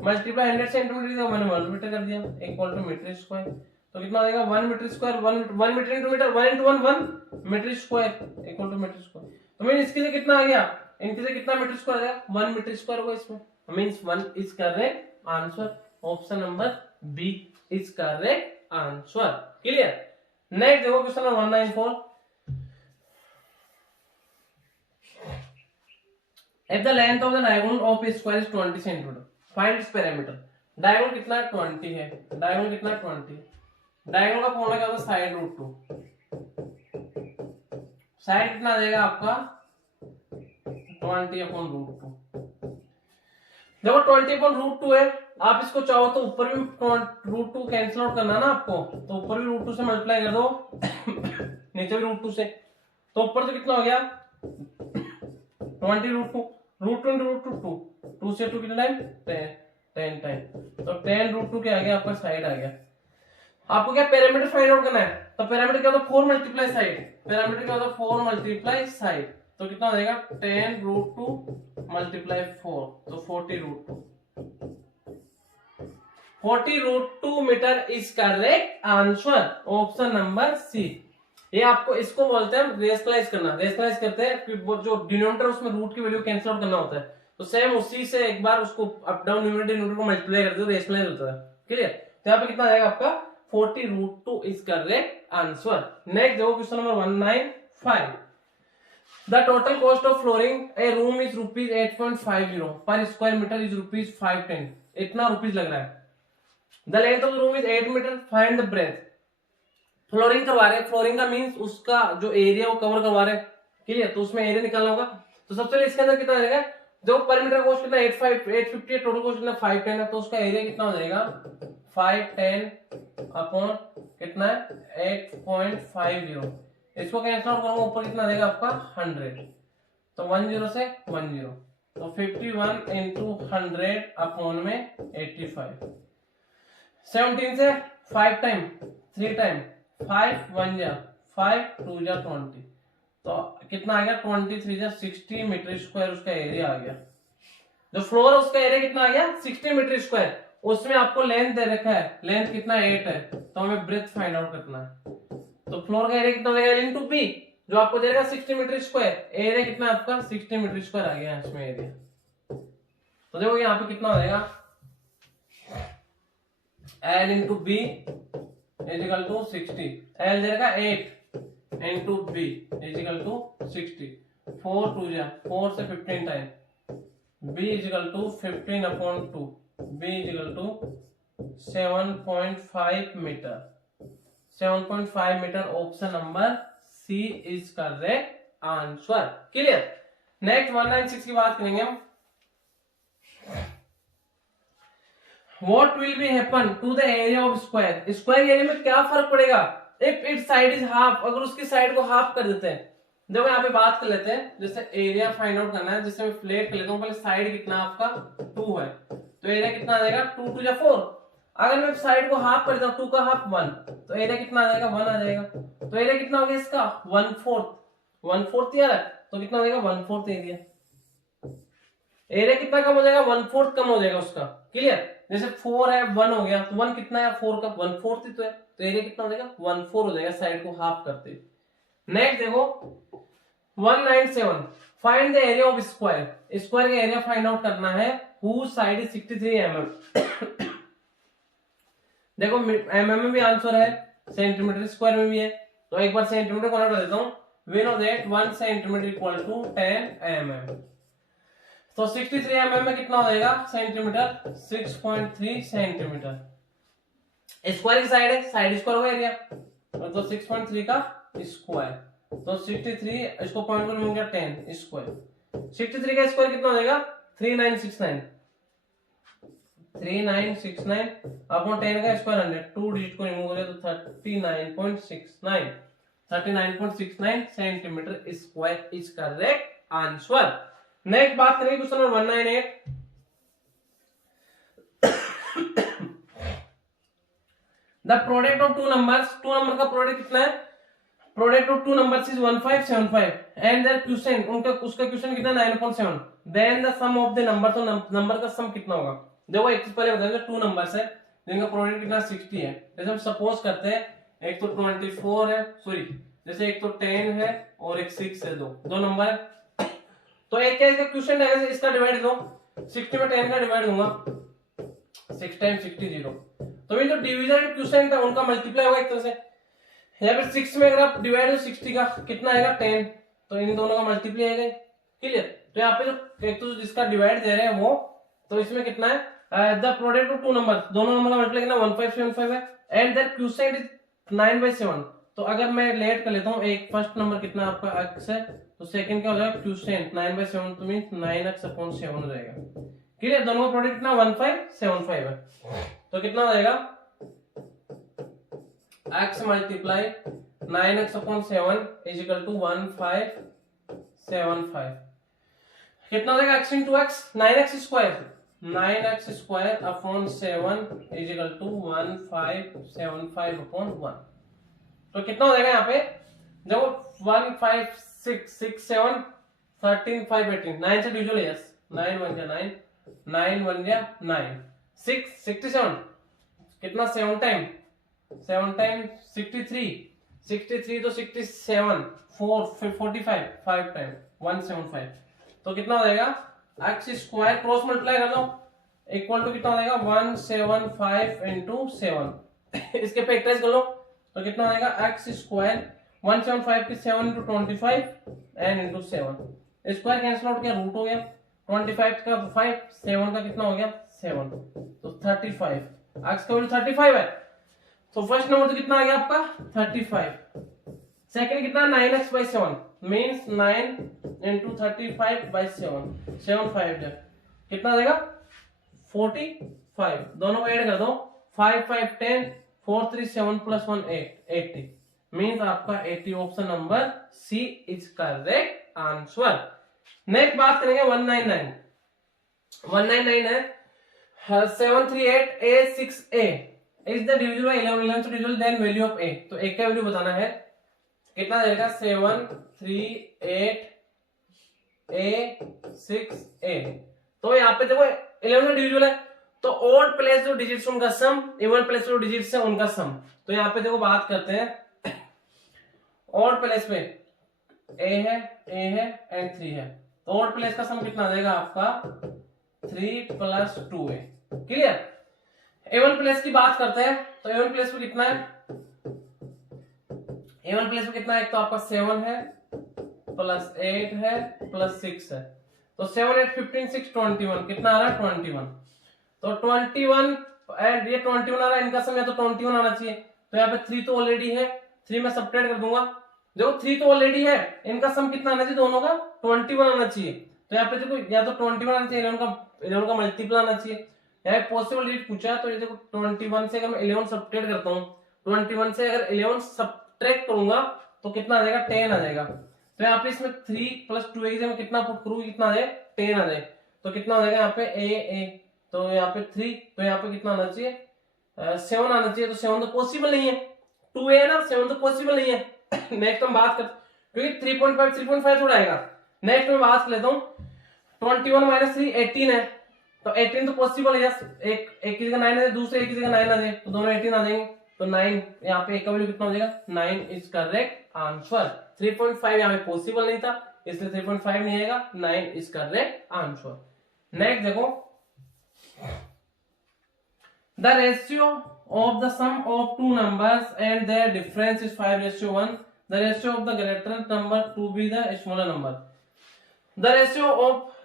मल्टीप्लाई 100 सेंटीमीटर मैंने 1 मीटर कर दिया इक्वल टू मीटर स्क्वायर, तो कितना आएगा 1 metre square, 1 metre into metre, 1 into 1 metre square equal to metre square. तो मीन इसके लिए कितना आ गया, इनके लिए कितना मीटर स्क्वायर आ गया 1 मीटर स्क्वायर होगा इसमें, means 1 is correct answer. Option number B is correct answer. Clear, next देखो question number 194, if the length of the diagonal of a square is 20 centimeter, find its parameter। Diagonal कितना 20 है, diagonal कितना 20 है, diagonal का formula क्या होता है side root 2, side कितना आ जाएगा आपका 20 अपॉन रूट 2। देखो 20 अपॉन रूट 2 है, आप इसको चाहो तो ऊपर भी रूट 2 कैंसिल आउट करना ना आपको, तो ऊपर भी रूट 2 से मल्टीप्लाई कर दो नीचे भी रूट 2 से, तो ऊपर तो कितना हो गया 20 रूट 2, रूट 2 रूट 2, 2 से 2 कितना टाइम 10 टाइम, तो 10 रूट 2 क्या आ गया आपका साइड आ गया। आपको क्या पैरामीटर फाइंड आउट करना है, तो पैरामीटर क्या होता है 4 मल्टीप्लाई साइड, पैरामीटर क्या होता है 4 मल्टीप्लाई साइड, तो कितना हो जाएगा 10 रूट 2 मल्टीप्लाई 4, तो 40 root 2, 40 root 2 metre is correct answer. Option number C. ये आपको इसको बोलते हैं रेशनलाइज करना, रेशनलाइज करते हैं कि वो जो डिनोमिनेटर उसमें रूट की वैल्यू कैंसिल आउट करना होता है, तो सेम उसी से एक बार उसको अप डाउन न्यूमरेटर डिनोमिनेटर को मल्टीप्लाई करते हो, रेशनलाइज होता है। क्लियर, तो यहाँ पे कितना आएगा आपका 40 root 2 is correct answer. Next देखो question number 195, the total cost of flooring a room is rupees 8.50 per square metre is rupees 510, इतना रुपीज लग रहा है। The length of the room is 8 metre, find the breadth. Flooring करवा रहे हैं, flooring का means उसका जो एरिया वो कवर करवा रहे हैं, क्लियर, तो उसमें एरिया निकालना होगा। तो सबसे पहले इसके अंदर कितना रहेगा, जो पर मीटर कॉस्ट कितना 850 है, टोटल कॉस्ट कितना 510 है, तो उसका एरिया कितना हो जाएगा 510 अपॉन कितना है 8.50। इसको कैंसिल आउट करूंगा, ऊपर कितना देगा आपका 100, तो 10 से 10, तो 51 इंटू 100 अपॉन में 85। 17 से 5 टाइम 3 टाइम 5 1 जा 5 2 जा 20, तो कितना आ गया 23 जा 60 मीटर स्क्वायर उसका एरिया आ गया। जो फ्लोर है उसका एरिया कितना आ गया 60 मीटर स्क्वायर। उसमें आपको लेंथ दे रखा है, लेंथ कितना 8 है, तो हमें ब्रेथ फाइंड आउट करना है। तो फ्लोर का एरिया कितना हो जाएगा L इंटू बी, जो आपको दे रखा 60 मीटर स्क्वायर, एरिया कितना आपका 60 मीटर स्क्वायर आ गया इसमें एरिया। तो देखो यहाँ पे कितना हो जाएगा L into B is equal to 60, L दे रखा 8 इंटू बी इजिकल टू 60, 4 2 जा 4 से 15 time, b is equal to 15 upon 2, b is equal to 7.5 metre. 7.5 metre, option number C is correct answer. Clear. Next 196 की बात करेंगे हम। What will be happen to the area of square? Square area में क्या फर्क पड़ेगा if its side is half, अगर उसकी साइड को हाफ कर देते हैं। देखो यहाँ पे बात कर लेते हैं, जैसे एरिया फाइंड आउट करना है, जिससे मैं फ्लेट कर लेता हूँ। पहले साइड कितना आपका 2 है, तो एरिया कितना आ जाएगा 2 2 4। अगर मैं साइड को हाफ कर देता हूँ, 2 का हाफ 1, तो एरिया कितना आ जाएगा 1 आ जाएगा। तो एरिया कितना हो गया इसका 1/4 यार है, तो कितना हो जाएगा 1/4 एरिया। एरिया कितना कम हो जाएगा 1/4 कम हो जाएगा उसका। क्लियर। जैसे 4 है 1 हो गया, तो 1 कितना है 4 का 1/4 ही तो है, तो एरिया कितना हो जाएगा 1/4 हो जाएगा साइड को हाफ करते। नेक्स्ट देखो 197, find the area of square. Square का एरिया फाइंड आउट करना है, whose side is 63 mm। देखो mm में भी आंसर है, सेंटीमीटर स्क्वायर में भी है, तो एक बार सेंटीमीटर कन्वर्ट कर देता हूं। We know that 1 centimetre equal to 10 mm, तो 63 mm में कितना हो जाएगा सेंटीमीटर 6.3 सेंटीमीटर। स्क्वायर की साइड है, साइड स्क्वायर होगा एरिया, तो 6.3 का स्क्वायर, तो 63 इसको पॉइंट में हो गया 10 स्क्वायर। 63 का स्क्वायर कितना हो जाएगा 3969 अपॉन 10 का स्क्वायर 100, 2 डिजिट को रिमूव करें तो 39.69 centimetre square is correct answer. Next बात करेंगे question number 198। The product of two numbers, two number का प्रोडक्ट कितना है, product of two numbers is 1575 and their quotient, उनका उसका क्वोटिएंट कितना 9.7, then the sum of the number, तो number का सम कितना होगा। देखो एक चीज पहले बताएं, टू नंबर्स है जिनका प्रोडक्ट कितना 60 है, जैसे हम सपोज करते हैं एक तो 24 है, सॉरी जैसे एक तो 10 है और एक 6 है, दो नंबर है, तो एक क्या इसका क्वोटिएंट है, इसका डिवाइड दो 60 में 10 का डिवाइड दूंगा 6 टाइम्स 60 0, तो ये जो डिवीजन एंड क्वोटिएंट है उनका मल्टीप्लाई होगा एक तरह से। यहाँ पे 6 में अगर आप डिवाइड हो 60 का कितना आएगा 10, तो इन दोनों का मल्टीप्लाई आएगा। क्लियर। तो यहाँ पे जो एक तो जिसका डिवाइड दे रहे हैं वो, तो इसमें कितना है the product of two number, दोनों नंबर का मल्टीप्लाई कितना 1575 है एंड देयर क्वोटिएंट इज 9/7। तो अगर मैं लेट कर लेता हूँ, एक फर्स्ट नंबर कितना आपका x है, तो सेकंड क्या हो जाएगा क्वोटिएंट 9/7, तो मींस 9x/7 हो जाएगा। क्लियर। दोनों का प्रोडक्ट कितना 1575 है, तो कितना हो जाएगा x multiply 9x/7 is equal to 1575। कितना हो जाएगा x into x 9x square upon 7 is equal to 1575 upon 1। तो कितना हो जाएगा यहाँ पे देखो 15667 13 5 18, 9 से डिविजन है, 9 1 जा 9 9 1 जा 9 6 67 कितना 7 टाइम 63 तो 67 4 45 5 टाइम 175, तो कितना हो जाएगा x स्क्वायर क्रॉस मल्टीप्लाई कर दो इक्वल टू कितना हो जाएगा 175 इंटू 7 इसके फैक्टराइज कर लो तो कितना हो जाएगा x स्क्वायर 175 की 7 into 25 and into 7, square cancel out किया रूट हो गया, 25 का 5 7 का कितना हो गया 7, तो 35 x का वैल्यू 35 है, तो फर्स्ट नंबर तो कितना आ गया आपका 35। सेकंड कितना 9x/7 मींस 9 into 35/7, 7 5 जा कितना आ जाएगा 45। दोनों को ऐड कर दो, 5 5 10, 4 3 7 + 1 8, 80 मींस आपका 80 option number C is correct answer. Next बात करेंगे 199। 199 है 738A6A is the divisible by 11, 11 से divisible then value of a। तो a का वैल्यू बताना है, कितना देगा 738A6A। तो यहाँ पे देखो 11 से डिविजिबल है, तो ऑड प्लेस जो डिजिट्स उनका सम, इवन प्लेस जो डिजिट्स है उनका सम। तो यहाँ पे देखो बात करते हैं ऑड प्लेस पे a है एंड 3 है, तो ऑड प्लेस का सम कितना आ जाएगा आपका 3 + 2a। क्लियर। एवन प्लेस की बात करते हैं, तो एवन प्लेस पे कितना है, एवन प्लेस पे कितना है, एक तो आपका 7 है +8 है +6 है, तो 7 8 15 6 21 कितना आ रहा है 21। तो 21 एंड ये 21 आ रहा है, इनका सम या तो 21 आना चाहिए। तो यहाँ पे 3 तो ऑलरेडी है, 3 में सब्ट्रैक्ट कर दूंगा, देखो 3 तो ऑलरेडी है, इनका सम कितना आना चाहिए दोनों का 21 आना चाहिए। तो यहाँ पे देखो या तो 21 आना चाहिए, 11 का मल्टीपल आना चाहिए। यहाँ पॉसिबल डिजिट पूछा है, तो ये देखो 21 से अगर मैं 11 सब्ट्रैक्ट करता हूँ, 21 से अगर 11 सब्ट्रैक्ट करूंगा तो कितना आ जाएगा 10 आ जाएगा। तो यहाँ पे इसमें 3 + 2a की जगह कितना पुट करूँ, कितना आ जाए 10 आ जाए। तो कितना आ जाएगा यहाँ पे a, तो यहाँ पे 3, तो यहाँ पे कितना आना चाहिए 7 आना चाहिए। तो 7 तो पॉसिबल नहीं है, 2a है ना, 7 तो पॉसिबल नहीं है। नेक्स्ट हम बात कर, क्योंकि 3.5 थोड़ा आएगा। नेक्स्ट में बात कर लेता हूँ 21 - 3 18 है, तो 18 तो पॉसिबल है, एक की जगह 9 है, दूसरे एक की जगह 9 आ जाए, तो दोनों 18 आ जाएंगे। तो 9 यहाँ पे एक का वैल्यू कितना हो जाएगा 9 इज करेक्ट आंसर। 3.5 यहाँ पे पॉसिबल नहीं था, इसलिए 3.5 नहीं आएगा, 9 इज करेक्ट आंसर। नेक्स्ट देखो the ratio of the sum of two numbers and their difference is 5:1, the ratio of the greater number to be the smaller number. The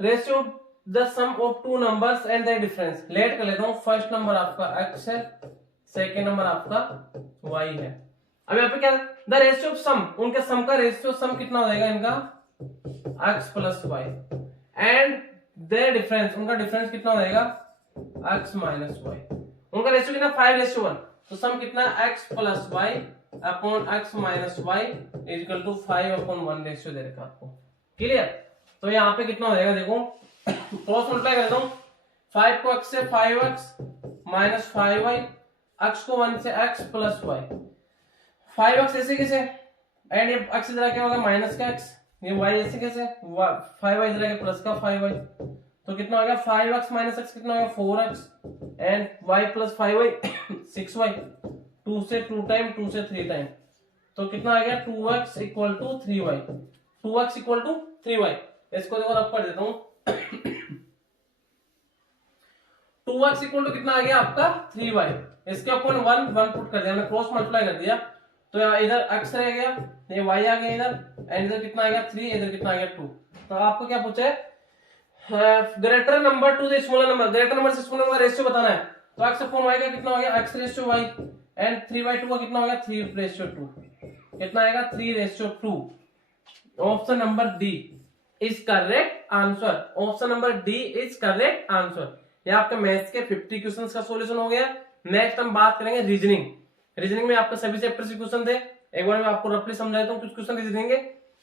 ratio the sum of two numbers and their difference, let कर लेता हूं। First number आपका x है, second number आपका y है। अब यहाँ पे क्या द रेशियो ऑफ सम, उनके सम का रेशियो सम कितना हो जाएगा इनका x + y and their difference, उनका डिफरेंस कितना हो जाएगा x - y। उनका रेशियो कितना 5:1, तो सम कितना x + y upon x - y = 5/1 ratio दे रखा आपको। क्लियर। तो यहाँ पे कितना हो जाएगा देखो, क्रॉस मल्टीप्लाई करता हूं, 5 को x से 5x - 5y, x को 1 से x + y, 5x ऐसे कैसे एंड ये x इधर क्या होगा माइनस का x, ये y ऐसे कैसे 5y इधर आके प्लस का 5y, तो कितना हो गया 5x - x कितना हो गया 4x and y + 5y 6y, 2 से 2 टाइम, 2 से 3 टाइम, तो कितना आ गया 2x = 3y, 2x = 3y। इसको देखो रब कर देता हूं 2x = कितना आ गया आपका 3y, इसके ऊपर 1 पुट कर दिया, हमने क्रॉस मल्टीप्लाई कर दिया, तो यहाँ इधर x रह गया, ये y आ गया इधर, एंड इधर कितना आ गया 3, इधर कितना आ गया 2। तो आपको क्या पूछा है greater number to the smaller number, greater number से स्मॉलर नंबर का रेशियो बताना है। तो x/y का कितना हो गया x/y एंड 3/2 का कितना हो गया 3/2, कितना आएगा 3/2। Option number D is correct answer, option number D is correct answer. ये आपके मैथ्स के 50 क्वेश्चंस का सॉल्यूशन हो गया। नेक्स्ट हम बात करेंगे रीजनिंग। रीजनिंग में आपका सभी चैप्टर से क्वेश्चन थे, एक बार मैं आपको रफली समझाता हूँ कुछ क्वेश्चन रीजनिंग के।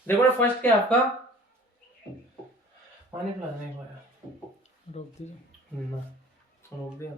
देखो फर्स्ट क्या आपका पानी पिला देना एक बार, रोक दिया ना, रोक दिया।